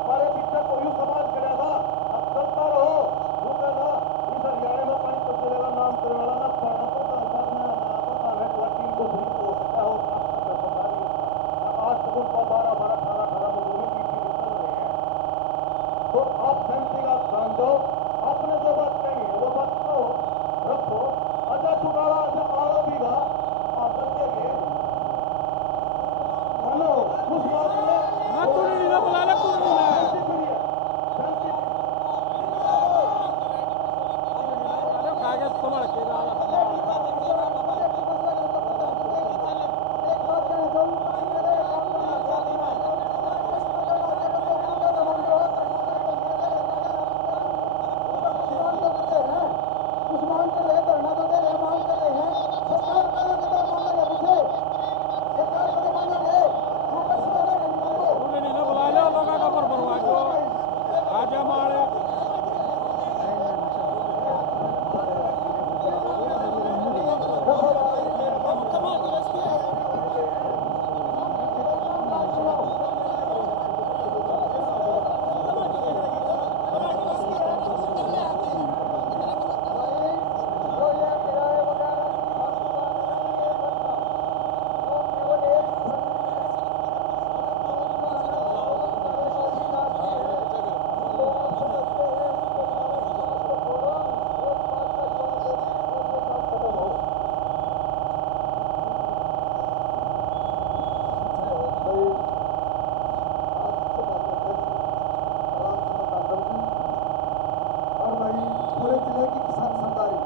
हमारे पीछे कोई समाज खड़ा था, अब चलता रहो रुके ना, इस हरियाणा में पानीपत जिले का नाम करने वाला ना पढ़ा प्रधान साहब ने प्रधान है तो टीम को फ्री हो सकता हो, पता नहीं होता, आज तक उनको 12 18 लोगों में निकल रहे हैं, तो आप शांति का ध्यान दो, आपने जो बात कहनी है वो बात कहो रखो, अच्छा चुकावा अच्छा आरोपी का आकर के लिए मानो उस बात में ना तुरंत ना बुला ले, तुरंत ना शांति प्रिय शांति कागज संभाल के मांग कर रहे धरना तो दे रहे मांग कर रहे हैं सरकार करेंगे तो मांगेंगे मुझे सरकार करें मांगेंगे ऊपर से मांगो तुरंत ना बुला ले, लोगों का पर बरवाजो आजा मारे और भाई पूरे जिले की किसान सरदारी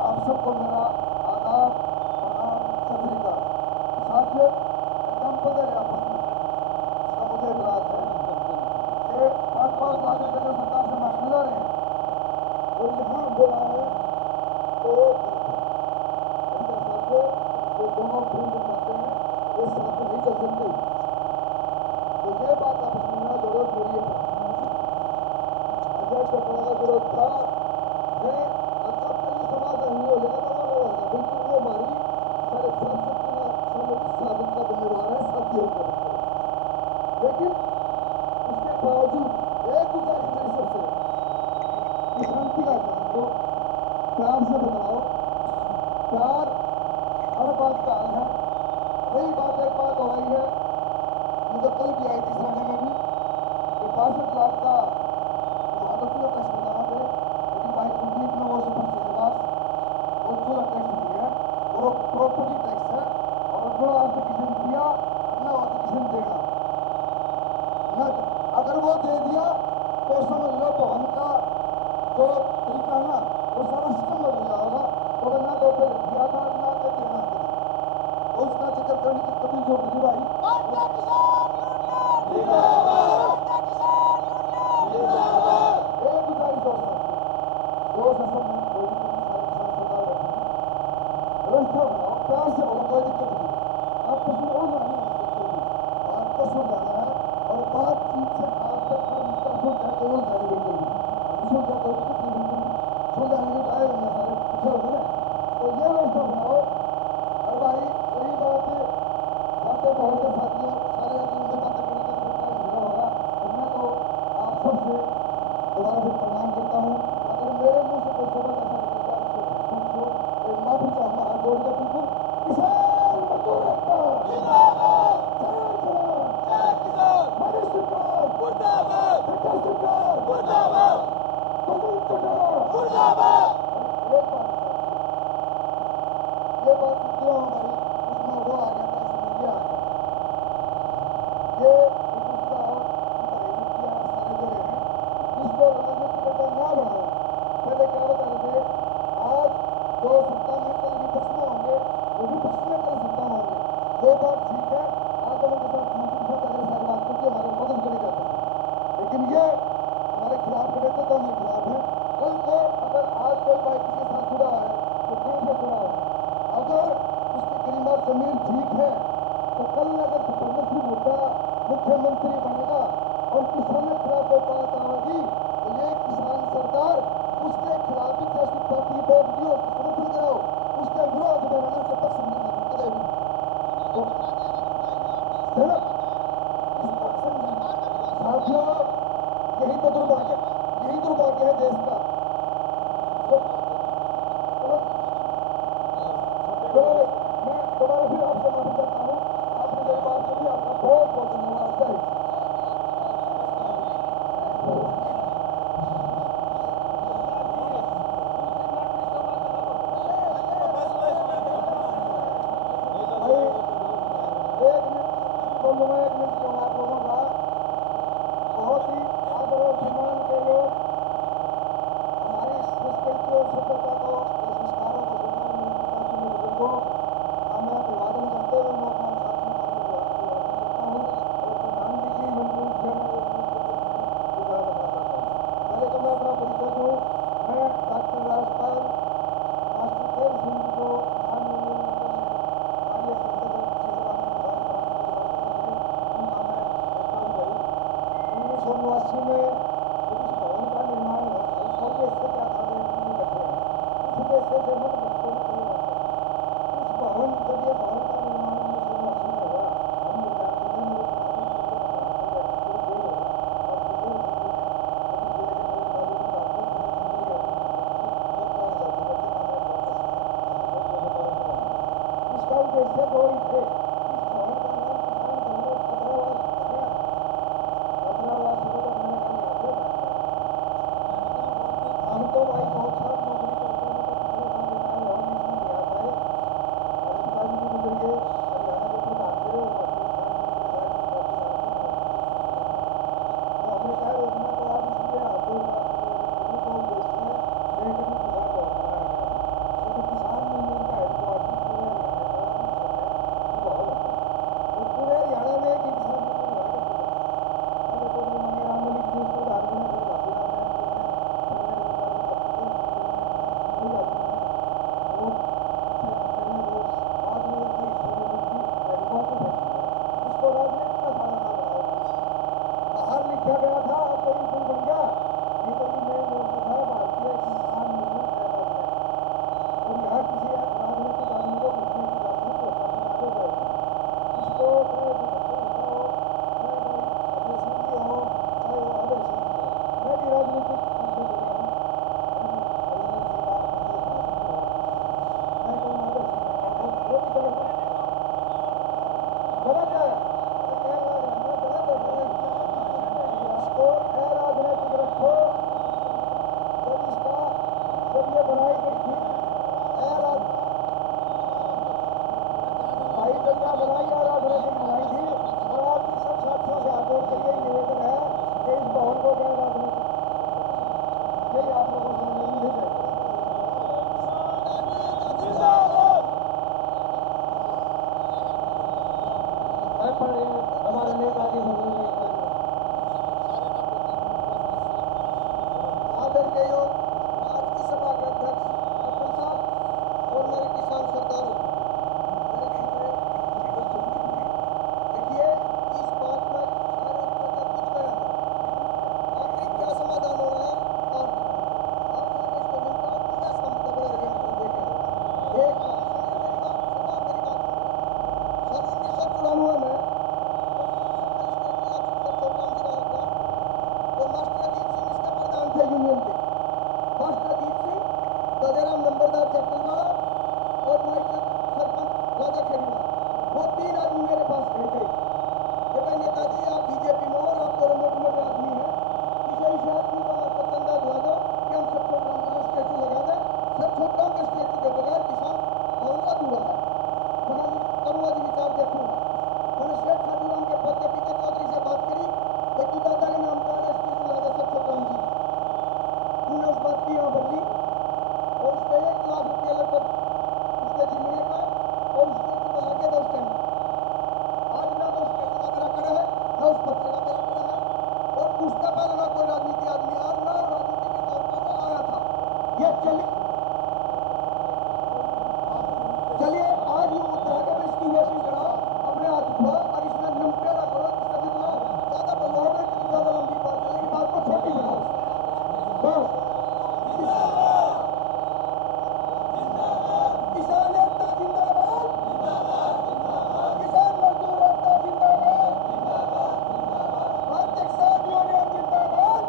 आप सबको मेरा आदाब प्रणाम सत श्री अकाल। साथियों एकदम बदल आपस में इसका मुझे इतराज है कि 5-5 लाख रुपये जो सरकार से मांगने जा रहे हैं और यहाँ बोला है तो ऐसा साथियों जो दोनों फिल्म बातें हैं ये साथ नहीं चल सकती, तो ये बात आप समझना जरूरत मेरी है। अजय चोपड़ा का विरोध था है अब तक ये समाज नहीं हो जाएगा तो वो होगा बिल्कुल, वो हमारी सारे साबित का जिम्मेवार है साथियों को, लेकिन उसके बावजूद एक गुजारिश मेरी सबसे कि शांति का काम लो, प्यार से बताओ, प्यार हर बात का हल है। वही बात एक बात हो रही है, मुझे कल भी आई थी सराहने में भी कि 62 लाख का टैक्स बताना थे, लेकिन भाई कुलदीप ने वो सुपर श्रीनिवास वो जो टैक्स दिया है वो प्रॉपर्टी टैक्स है, और अपने आपसे किसी ने दिया अपना और किसी ने देना न, अगर वो दे दिया तो समझ लो भवन का जो तरीका है ना वो सारा सिस्टम बदल जाएगा, तो ना तो दिया था ना तो देना था, तो उसका जिक्र करने की कभी जरूरत नहीं भाई। एक गुजारिश और दो ससम में कोई दिक्कत नहीं, सारे किसान सरकार बैठे हैं, व्यवस्था बनाओ, प्यार से बोलो, कोई दिक्कत नहीं, आपको सुन और जानी बात को सुन जाना है, और बातचीत से आप तक हर मुद्दा सुन जाए कोई और जाने बिल्कुल भी हम सुन जाए कोई दिक्कत नहीं, बिल्कुल सुन जाने के आए होंगे सारे पीछे होंगे ना, तो ये व्यवस्था बनाओ। और भाई वही बातें बहुत है साथियों, सारे अपनी उनसे बातें करने के लिए अंधेरा होगा, और मैं तो आप सबसे दोबारा फिर प्रणाम करता हूँ, अगर मेरे मुंह से कोई शब्द ऐसा निकल गया तो एक माफी चाहूँगा हाथ जोड़ के बिल्कुल। किसान मजदूर एकता जिंदाबाद, जय किसान, मोदी सरकार मुर्दाबाद, खट्टर सरकार मुर्दाबाद, बसंत चौटाला मुर्दाबाद। ये बात क्यों हमारी उसमें वो आ गया था, इसमें ये आ गया, ये उसका और सारे दे रहे हैं, इसको राजनीति का ना बनाओ। पहले क्या बता रहे थे, आज जो सत्ता में कल विपक्ष में होंगे वो विपक्ष में कल सत्ता में होंगे, वो बात ठीक है। आदमों के साथ मंत्री साहब अगर सारी बात करके हमारी मदद करी जाती है, लेकिन ये हमारे खिलाफ खड़े थे तो हमारे खिलाफ है। कल को अगर आज कोई भाई किसी के साथ जुड़ा है तो कल से जुड़ा है, अगर उसकी करीमार जमीन ठीक है तो कल अगर भूपेंद्र सिंह हुड्डा मुख्यमंत्री बनेगा और किसानों के खिलाफ कोई बात आएगी तो ये किसान सरकार उसके खिलाफ ही फैसली पार्टी वोट दियो, समर्थन कराओ, उसके विरोध में रहने से पक्ष नहीं करेगी। तो साथियों, यही तो दुर्भाग्य है देश का। चलो मैं दोबारा फिर आपसे माफी चाहता हूँ, आपने मेरी बात सुनी, आपका बहुत बहुत धन्यवाद। जय हिंद। भाई एक मिनट बोलूँगा, एक मिनट जो आप लोगों का बहुत ही आदर और सम्मान के लोग हमारी संस्कृति और सभ्यता को या संस्कारों को सम्मान मिलने बुजुर्गों का मैं अभिवादन करते हुए मैं अपना साथी का अभिवादन करता हूँ और प्रधान जी की मंजूरी से मैं विचार रखना चाहता हूँ। पहले तो मैं अपना परिचय दूँ, मैं डॉक्टर राजपाल मास्टर देव सिंह जी को उन्नीस में जब इस भवन का निर्माण हुआ था, उस उद्देश्य क्या था बैठे हैं, उस उद्देश्य से हम बच्चों में कई बात उस भवन जब ये भवन का निर्माण 1989 में हुआ, हम विद्यार्थी थे, मेरे इसका उद्देश्य दो ही थे। इस भवन का नाम किसान भवन छात्रावास रखा, छात्रावास को तो मैंने कहा यहाँ से हम तो भाई बहुत साल नौकरी करते हैं, तो पिछले साल रिटायर और बीच में गया था, और पिताजी भी गुजर गए, हरियाणा के प्रधान थे और तो हमने कहा रोकना तो आप इसलिए आपको बात तो उद्देश्य है लेकिन किसान भवन बनाया गया, क्योंकि किसान यूनियन का हेडक्वार्टर पूरे हरियाणा का बहुत होता है, और पूरे हरियाणा में एक किसान यूनियन हुआ करती है। अगर तो मंगे राम मलिक जी उसको धार देने फिर बाकी राम है इसको राजनीति का साधन ना बनाओ। बाहर लिखा गया था तो ये फूल बन गया, ये तो ये मेन रोड था भारतीय किसान यूनियन एसोसिएशन, और यहाँ किसी राजनीतिक आदमी को घुसने की इजाजत होता है इसको, चाहे तो होता हो, चाहे कोई अजय सिंह जी हो, चाहे वो अभय सिंह जी हो। मैं भी राजनीतिक ढंग से बोल रहा हूँ, मैं कहूँ अभय सिंह वो भी गलत है, गलत है, मैं गलत है, इसको राजनीतिक रखो। जब ये बनाई गई थी भाई जगह बनाई या राजनीतिक बनाई थी, और आज भी सब साथियों से हाथ जोड़ कर यही निवेदन है कि इस भवन को गैर राजनीतिक, यही आप लोगों से निवेदन है। हमारे नेता की आदर के योग आज की सभा के अध्यक्ष अब्दुल साहब और मेरे किसान सरदारों, देखिए इस बात पर सारे कुछ गया था, आखिर क्या समाधान हो रहा है और आप इसको मिलता हूँ पूरा समतबले देखें एक मेरी बात सब 1994 में यूनियन के मास्टर अजीत सिंह, राजाराम नंबरदार चट्टलवाला और मास्टर सरपंच राजा खेड़ीवाला, वो तीन आदमी मेरे पास गए थे कि भाई नेताजी आप बीजेपी में हो और आप तो मोटे मोटे आदमी हैं, किसी ऐसे आदमी को हमारे चंदा दिला दो कि हम सब छोटा का स्टैचू लगा दें, सब छोटा के स्टैचू के बगैर किसान भवन अधूरा है। करूँगा जी विचार देखूँगा, मैंने शेख साधुराम के पोते पीछे चौधरी से बात करी कि तू दादा के नाम का स्टैचू लगा दे सब छोटा जी, उस बात की यहाँ बदली और उस पर 1 लाख रुपये लगभग ये चलिए आज ये होता है कि मैं इसकी ये भी करा अपने हाथ उठा और इसमें नमके रखो, इसका जितना ज्यादा बनवाओगे इतनी ज्यादा लंबी बात चलेगी, बात को छोटी बनाओ बस। किसान एकता जिंदाबाद, किसान मजदूर एकता जिंदाबाद, भारतीय किसान यूनियन जिंदाबाद।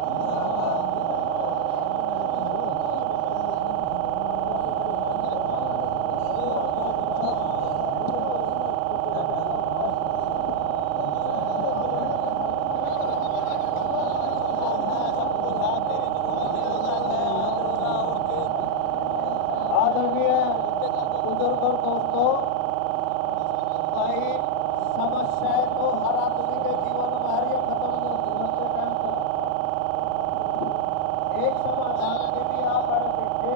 आदरणीय बुजुर्ग और दोस्तों, भाई समस्याएं तो हर आदमी के जीवन में हर ये खत्म नहीं होती, लंबे टाइम तक एक समाधान के लिए आप अड़े बैठे,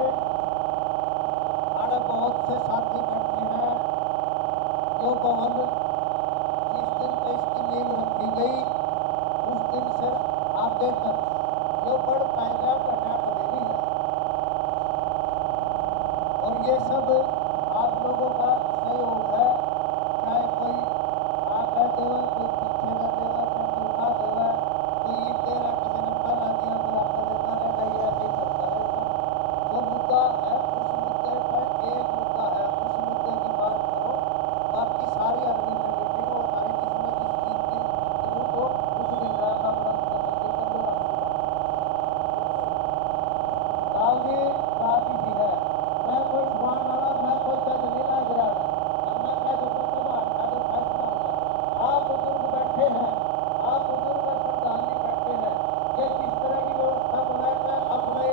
अड़े बहुत से साथी बैठे हैं। जो भवन जिस दिन से इसकी नींव रखी गई उस दिन से आगे तक जो बढ़ पाएगा घटा कभी नहीं है, और ये सब आप लोगों का सहयोग है। चाहे कोई आगे देवे, कोई पीछे न देवे, चाहे कोई ना देवे, कोई ये दे रहा, किसी ने पहला दिया, कोई आगे देता रहेगा, ये ऐसे ही चलता रहेगा। जो मुद्दा है उस मुद्दे पर एक मुद्दा है, उस मुद्दे की बात करो, बाकी सारी आदमी में मीटिंग होता है, किसी में जिस चीज की जरूरत हो उस दिन जाएगा अपना गाँवी बात ही है। मैं कोई समान वाला, मैं कोई जज नहीं लग रहा है, मैं कह दो तो फैसला होगा। आप बुजुर्ग बैठे हैं, आप बुजुर्ग प्रधान जी बैठे हैं, ये किस तरह की व्यवस्था बनाए, मैं अपने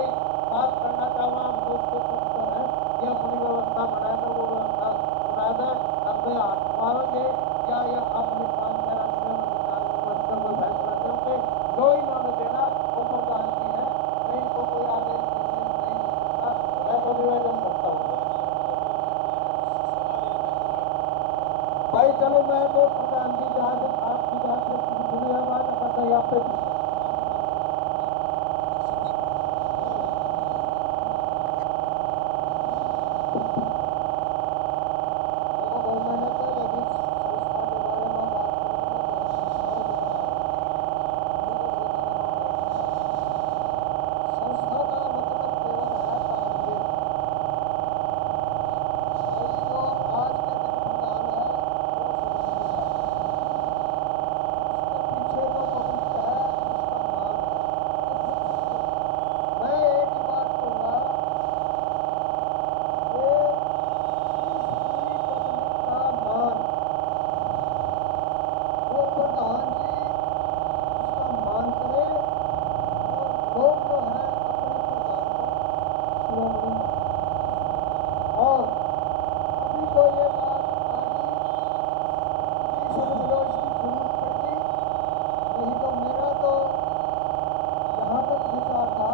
बात करना चाहूँगा। हम लोग के पुत्र हैं, ये अपनी व्यवस्था बनाए तो वो व्यवस्था बनाए दें, अपने हाथ मारोगे या ये अपने 5 में विचार विमर्श कर कोई फैसला क्योंकि जो इन्होंने देना वो प्रधान जी है, मैं इनको कोई आगे मैं तो निवेदन करता हूँ भाई। चलो मैं तो प्रधान जी जहाँ से आपकी जहाँ से सुनी है बात करता यहाँ पे मैंने तो लेकिन संस्था के बारे में बात संस्था का मतलब केवल है तालमेल। भाई जो आज के दिन प्रधान है वो सुधार है, उसके पीछे जो पब्लिक है उसका मान है। मैं एक ही बात कहूँगा कि इस पूरी पब्लिक का मान वो प्रधान जी उसका मान करे, और लोग जो है अपने प्रधान को शिरोमणि माने। और अभी तो ये बात आ गई कि समझ लो इसकी जरूरत पड़ती, नहीं तो मेरा तो यहाँ तक विचार था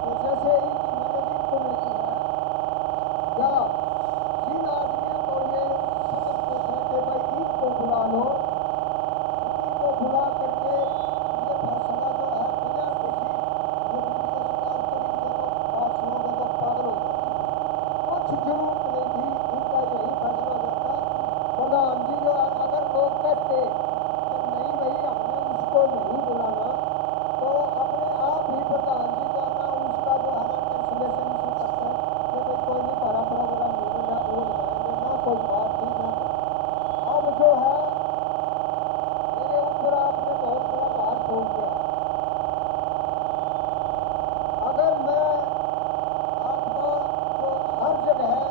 कि जैसे इनकी मैनेजिंग कमेटी है या जिन आदमियों को ये समझते थे कि भाई इनको बुला लो, इनको बुला करके ये फैसला जो है बिना किसी वीडियो शिकार करी देखो बात सुनोगे तो पागल हो जाओगे। कुछ जरूरत नहीं थी, इनका यही फैसला हो जाता। प्रधान जी जो है अगर लोग कहते कि नहीं भाई हमने उसको नहीं बुलाना, तो अपने आप ही प्रधान जी जो है ना उसका जो है ना कैंसिलेशन इशू करते हैं कि भाई कोई नहीं हमारा प्रोग्राम नहीं है, वो लगाएंगे ना, कोई बात नहीं ना। अब जो है मेरे ऊपर आपने बहुत बड़ा भार छोड़ दिया। अगर मैं आपका जो हर जगह है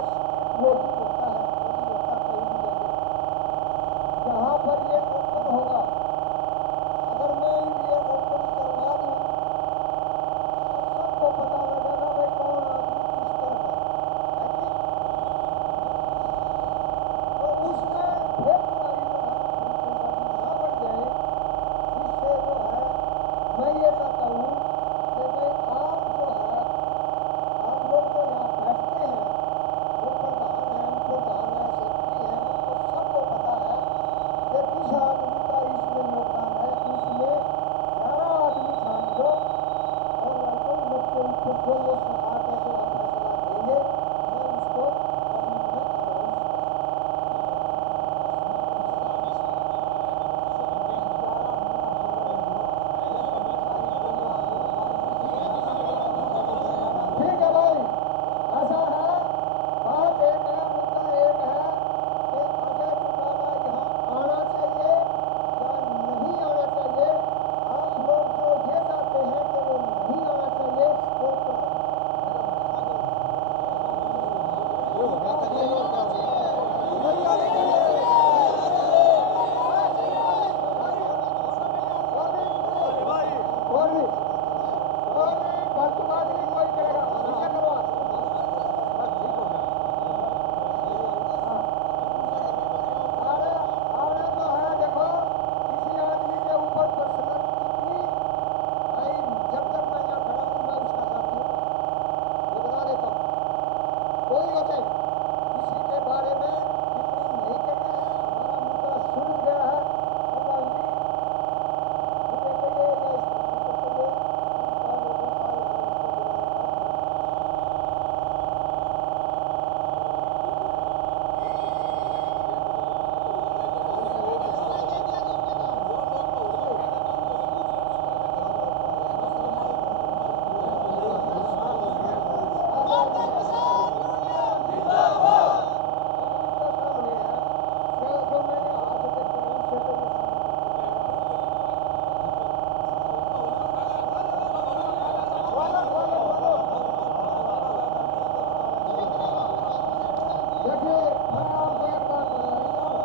देखिए मैं आपको एक बात बता रही हूँ,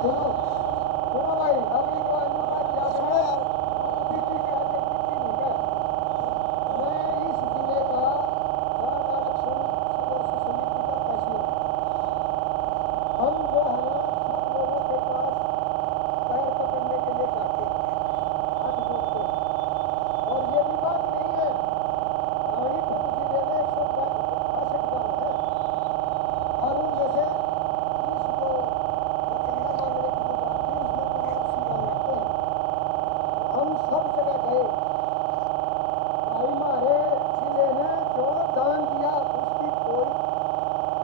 सुनो भाई, अभी जो अन्य बात याद है अतिथि के आगे पीछे नहीं है। मैं इस जिले का वार्ड आरक्षण सदस्य समिति का प्रेसिडेंट हूँ। हम जो है ना सब लोगों के पास पैर पकड़ने के लिए जाते हैं, हाथ जोड़ते हैं, और ये भी बात नहीं है मणिपुर जिले में 162 गाँव है, और उनमें से इस जो चंदा मांगने की जो बात थी उसमें तमाम सी गाँव रहते हैं। हम सब जगह गए, भाई हमारे जिले ने जो दान दिया उसकी कोई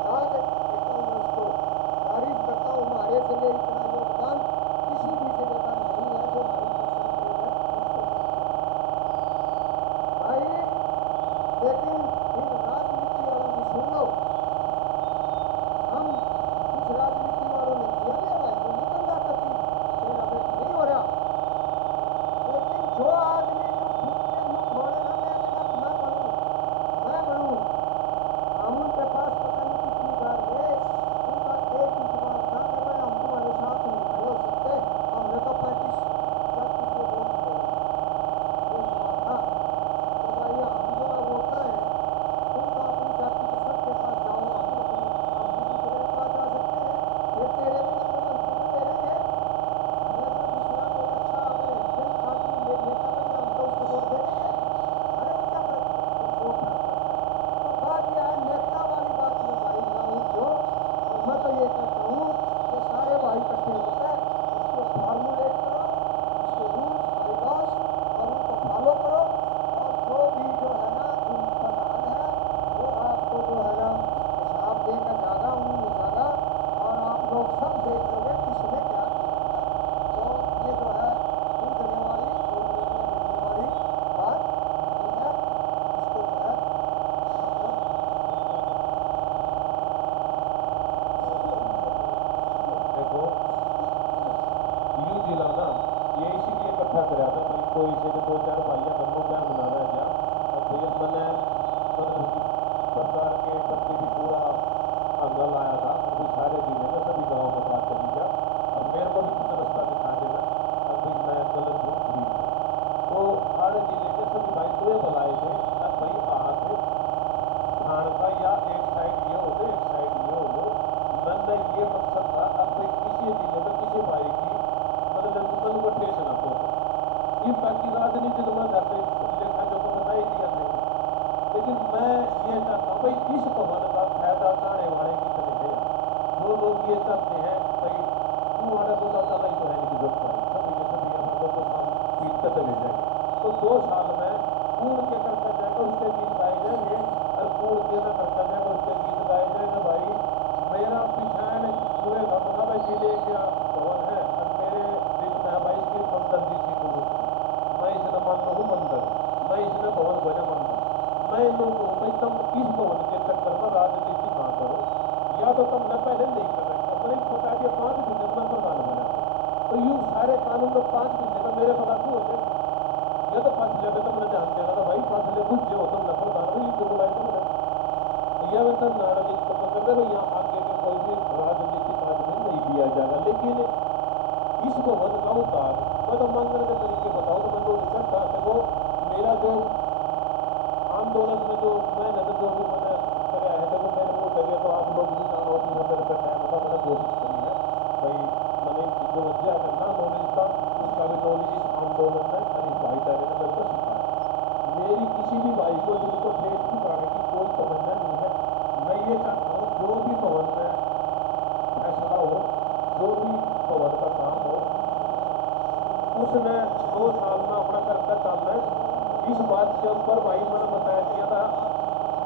दाद देता हूँ मैं उसको, तारीफ करता हूँ। हमारे जिले इतना योगदान किसी भी जिले का नहीं है जो हमारी परसेंटेज है उसको भाई। लेकिन इन राजनीति वालों की सुन लो, हम कुछ राजनीति वालों ने किया भी है भाई, वो निकलना कभी शेर अबे नहीं हो रहा, लेकिन जो आदमी जो खुद के मुख बोले ना मैं बनूं, हम उनके पास पता नहीं कितनी बार गए, उनका एक ही जवाब था कि भाई हम तुम्हारे साथ नहीं खड़े हो सकते, हमने तो 35% के वोट दिए, ये जवाब था। तो भाई हम जो है वोटर हैं, तुम तो अपनी जाति के सबके पास जाओ, हम भी दूसरे के पास जा सकते हैं, ये तेरे भी मतलब हम तुम्हें दे देंगे, हमें तो दूसरा कोई अच्छा अगर इंडियन आदमी ले लेता है हम तो उसको वोट दे देंगे। अरे वो क्या वोट पड़ता है। तो बात यह है, नेता वाली बात में भाई ना उठो, और मैं तो ये कहता हूँ कि सारे भाई इकट्ठे होकर उसको फार्मूलेट करो, उसके रूल्स बाईलॉज और उनको फॉलो करो, और जो भी जो है ना उन प्रधान है वो आपको जो है ना हिसाब देकर जाएगा, उन्हीं जाएगा, और आप लोग सब देख लोगे किसने क्या किया है। तो ये जो है उलझने वाली और उलझने मिलने वाली बात नहीं है, इसको जो है मतलब देखो यूं जिला ना ये इसीलिए इकट्ठा कराया था भाई, कोई से 2-4 भाइया घर को क्या बनाना है क्या, और भैया मैंने मतलब कि सरकार के प्रति भी पूरा अंगल आया था, अभी सारे जिले में सभी गाँव में बात चली जा, और मेरे को भी कुछ रास्ता दिखा देना, अभी मैं गलत हूँ ठीक है। तो सारे जिले के सभी भाई तो ये बुलाए थे अब भाई हाथ खान का या एक साइड ये हो दो एक साइड ये हो दो, मैंने ये मकसद था अब भाई किसी जिले में किसी भाई की मतलब दुश्मन को ठेस ना पहुंचे, ये बाकी राजनीति तो मैं घर पे लेखा जो को बता ही दिया नहीं, लेकिन मैं ये चाहता हूँ भाई इस भवन का फायदा उठाने वाले कितने हैं, जो लोग ये चाहते हैं भाई तुम्हारे को ज्यादा नहीं तो है नहीं जरूरत पड़े सभी के सभी मतलब तो हम पीट कर चले जाएंगे, तो 2 साल में कूड़ के करता जाएगा उसके गीत गाए जाएंगे, और कूड़ के ना करता जाएगा उसके गीत गाए जाएंगे। भाई मेरा पिछाड़ पूरे घटना में जिले का भवन है, और मेरे दिल में है भाई इसकी मंदिर जी की मूर्ति, मैं इसने मानता हूँ मंदिर, मैं इसने भवन को नहीं मानता, मैं इन लोगों को भाई तुम इस भवन के चक्कर में राजनीति ना करो, या तो तुमने पहले नहीं कर रखा, मैंने बता दिया 5 महीने में प्रधान बना, तो यूँ सारे कानून में 5 महीने में मेरे बता हो जाएगा, या तो 5 जगह तुमने ध्यान देना था भाई 5 जगह कुछ जो तुमने प्रधान हुई जो बोला तुमने, यह वैसा नाराजगी तो कर दे भाई यहाँ आगे के कोई भी राजनीतिक आदमी नहीं दिया जाएगा, लेकिन इस भवन का उतार मैं तो मंगल के तरीके बताऊँ तो मैं नोटिस करता देखो मेरा जो आंदोलन में जो मैंने जो भी मैंने कराया है देखो मेरे को लगे तो आप लोग भी जानो कि मेरे पे टाइम का मैंने कोशिश करी है भाई, मैंने इन चीज़ों को क्या करना नॉलेज का उसका भी नॉलेज इस आंदोलन में खरीफ भाईचारे ने मेरे को सिखाया, मेरी किसी भी भाई को दिल को ठेस पहुंचाने की कोई तमन्ना नहीं है, मैं ये चाहता हूँ जो भी भवन में फैसला हो, जो भी भवन का काम हो, उसने 2 साल में अपना करके चलना है। इस बात के ऊपर भाई मैंने बता दिया था,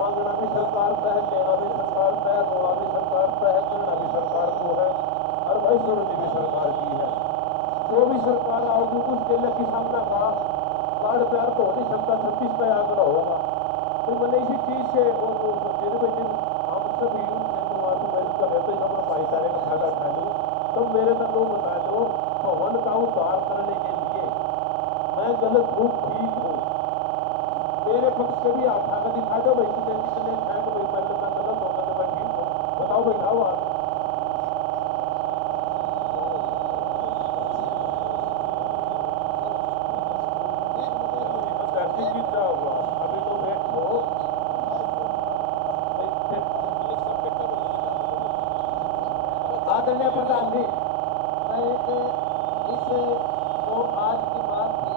मांगना भी सरकार का है, लेना भी सरकार का है, रोड़ा भी सरकार का है, करना भी सरकार को है, और भाई सुननी भी सरकार की है। जो भी सरकार आओगी उसके लिए किसान का कार्ड प्यार तो हो नहीं सकता, 36 का आंकड़ा होगा। तो मैंने इसी चीज़ से और लोग सोचे भाई जिन हम सभी मेहनत कर रहे थे अपना भाईचारे का फायदा उठा लूँ, तो मेरे तक लोग बता दो भवन का उद्धार करने के लिए मैं गलत हूँ ठीक हूँ, मेरे पक्ष से भी आप आगे दिखा दो भाई कितने कितने है तो भाई पहले मैं गलत होगा तो मैं ठीक हूँ, बताओ भाई आओ आप आदरणीय प्रधान जी, मैं एक इस जो आज की बात थी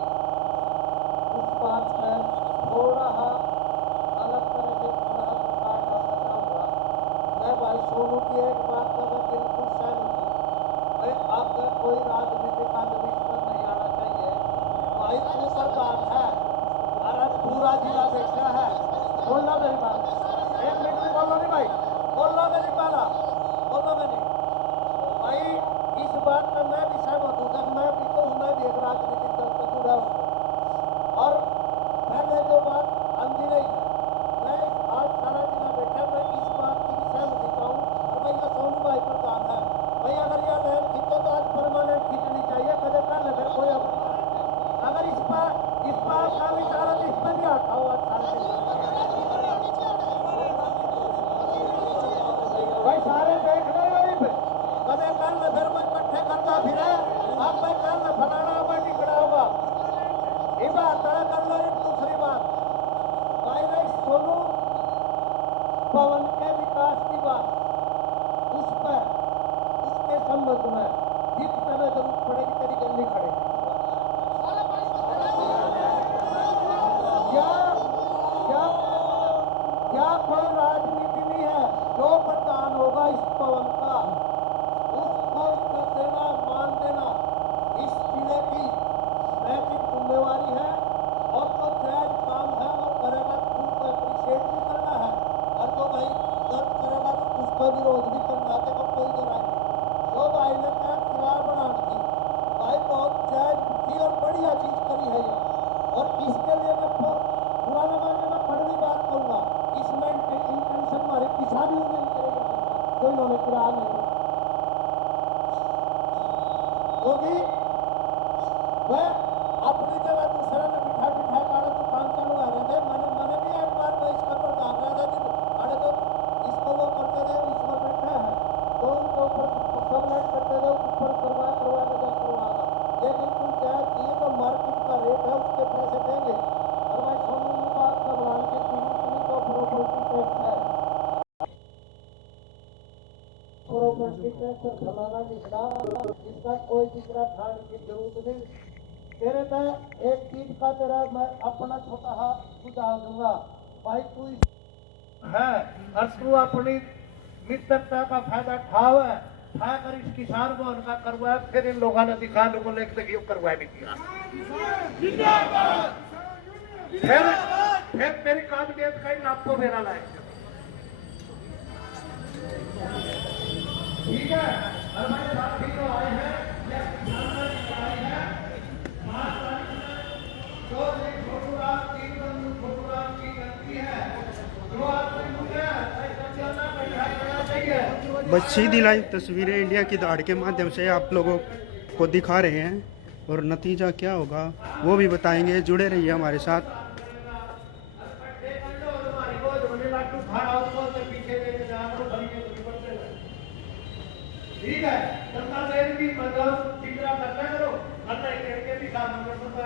उस बात में थोड़ा अलग तरह के खतरा हुआ। मैं भाई सोनू की एक बात का मैं बिल्कुल सहमत हूँ। भाई अब कोई राजनीतिक आदमी इस पर नहीं आना चाहिए। भाई तू सरकार है, अरे पूरा जिला बैठा है, बोलना मेरी बात, एक मिनट में बोलो नहीं भाई, बोलना मेरी बाला, बोलो मेरी भाई। इस बात में मैं भी सहमत हूँ, मैं भी तो हूँ, मैं भी एक राजनीतिक दल से जुड़ा हूँ। और पहले जो बात अंधी नहीं है, मैं आज सारा जिला बैठा, मैं इस बात की भी सहमति चाहूँ कि भाई ये सोनू भाई प्रधान है, भाई अगर यह लहर खींचे तो आज परमानेंट खींचनी चाहिए, कदे कर ले फिर कोई अगर इस पर का विचार है तो इस पर भी आता हो आज सारे भाई सारे देख रहे हो वहीं पे कदे कर ले फिर मैं इकट्ठे करता फिर अब मैं कर ले फलाना हुआ टिकड़ा होगा ये बात तय कर लो। एक दूसरी बात भाई भाई सोनू पवन के विकास की बात उस पर उसके संबंध में जिस तरह जरूरत पड़ेगी तेरी गली खड़ेगी। क्या कोई राजनीति नहीं है, जो प्रधान होगा इस पवन का उसको इज्जत देना, मान देना इस जिले की नैतिक जिम्मेवारी है। और जो जायज काम है वो करेगा तो उसको अप्रिशिएट भी करना है, और जो भाई गलत करेगा तो उसको विरोध भी करना है। देखो कोई जो राय नहीं, जो भाई ने कहा किरार बनाने की भाई बहुत जायज थी और बढ़िया चीज करी है ये। और इसके लिए मैं पुराने मामले में कड़वी बात कहूँगा, इसमें इंटेंशन हमारे किसानी में नहीं करेगा तो इन्होंने किराया नहीं, क्योंकि वह अपनी जगह दूसरे ने बिठा काड़ा दुकान चलवा रहे थे। मैंने भी एक बार मैं इसका प्रधान रहा था, अरे तो इसको वो करते थे, इसमें बैठे हैं तो उनके ऊपर सबलेट करते थे, ऊपर करवा के जब करवाना ये बिल्कुल जायज दिए तो मार्केट का रेट है उसके पैसे देंगे। और भाई सोनू बात घबराने की जरूरत नहीं, तो प्रॉपर्टी टैक्स है, प्रॉपर्टी टैक्स फलाना निकला, इसका कोई दूसरा ठाने की जरूरत नहीं। तेरे पे एक चीज का तेरा मैं अपना छोटा हाथ सुझाव दूंगा भाई, तू है और तू अपनी मित्रता का फायदा उठा कर इस किसान को उनका करवाया, फिर इन लोगों ने दिखा लोगों ने करवाया नहीं दिया। फिर मेरी काबिलियत का ही नापो मेरा लाए, ठीक है। हमारे साथी जो आए हैं बस सीधी लाइव तस्वीरें इंडिया की दहाड़ के माध्यम से आप लोगों को दिखा रहे हैं और नतीजा क्या होगा वो भी बताएंगे। जुड़े रहिए हमारे साथ। ठीक है, जनता देर की मतलब चिंता करना करो, करना एक करके भी काम हम लोग का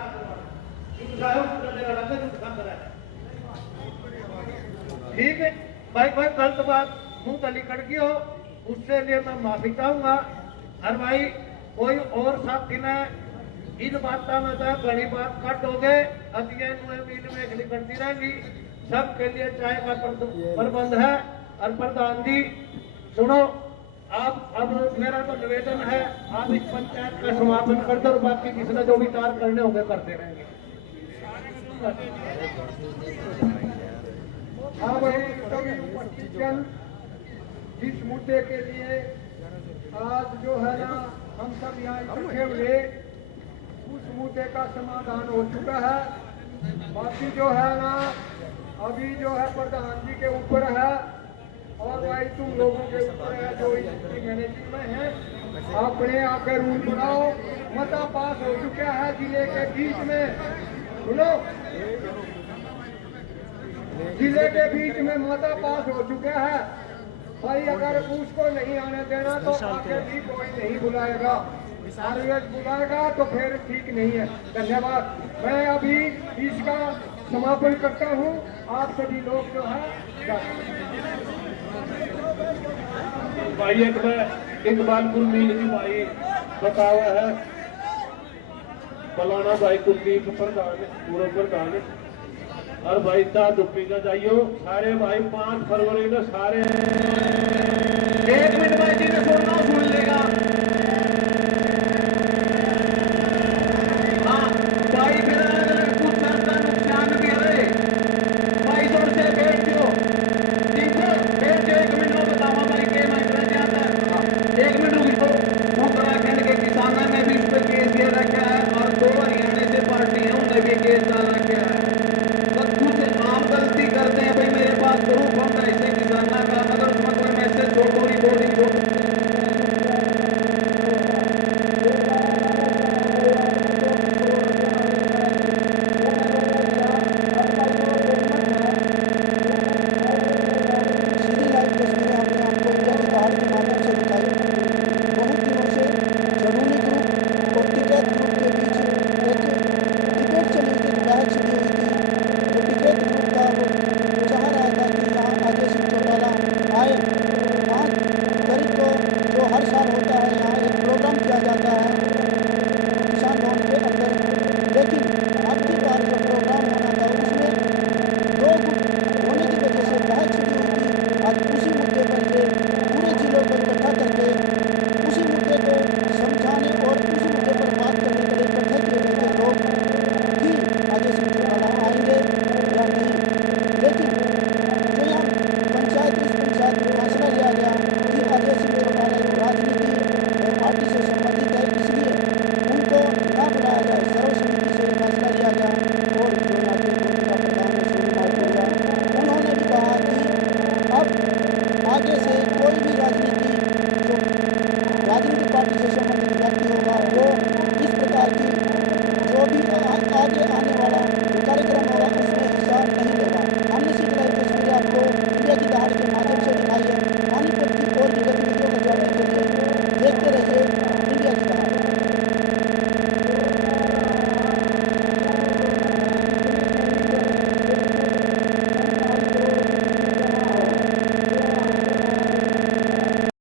ठीक है भाई। कोई गलत बात मुंह तली कट गई हो उससे लिए मैं माफी चाहूंगा। और भाई कोई और साथी ने इन बातों में तो बड़ी बात कट हो गए, अध्ययन में मील में खली करती रहेंगी, सबके लिए चाय का प्रबंध है। और प्रधान जी सुनो, आप अब मेरा तो निवेदन है आप इस पंचायत का समापन कर दो और बाकी किसने जो विचार करने होंगे करते रहेंगे। हाँ भाई उपस्थित जन जिस मुद्दे के लिए आज जो है ना हम सब यहाँ इकट्ठे हुए उस मुद्दे का समाधान हो चुका है। बाकी जो है ना अभी जो है प्रधान जी के ऊपर है और भाई तुम लोगों के ऊपर है जो इसकी मैनेजमेंट में है। अपने आगे रूल बनाओ, मता पास हो चुका है जिले के बीच में, सुनो जिले के बीच में मता पास हो चुका है भाई। अगर उसको नहीं आने देना तो आगे भी कोई नहीं बुलाएगा, बुलाएगा तो फिर ठीक नहीं है। धन्यवाद। मैं अभी इसका समापन करता हूँ। आप सभी लोग जो है भाई इकबालपुर मील की भाई बतावा है फलाना भाई कुलदीप प्रधान पूर्व प्रधान और भाई दा दुप्पी का जाइयो सारे भाई 5 फरवरी को सारे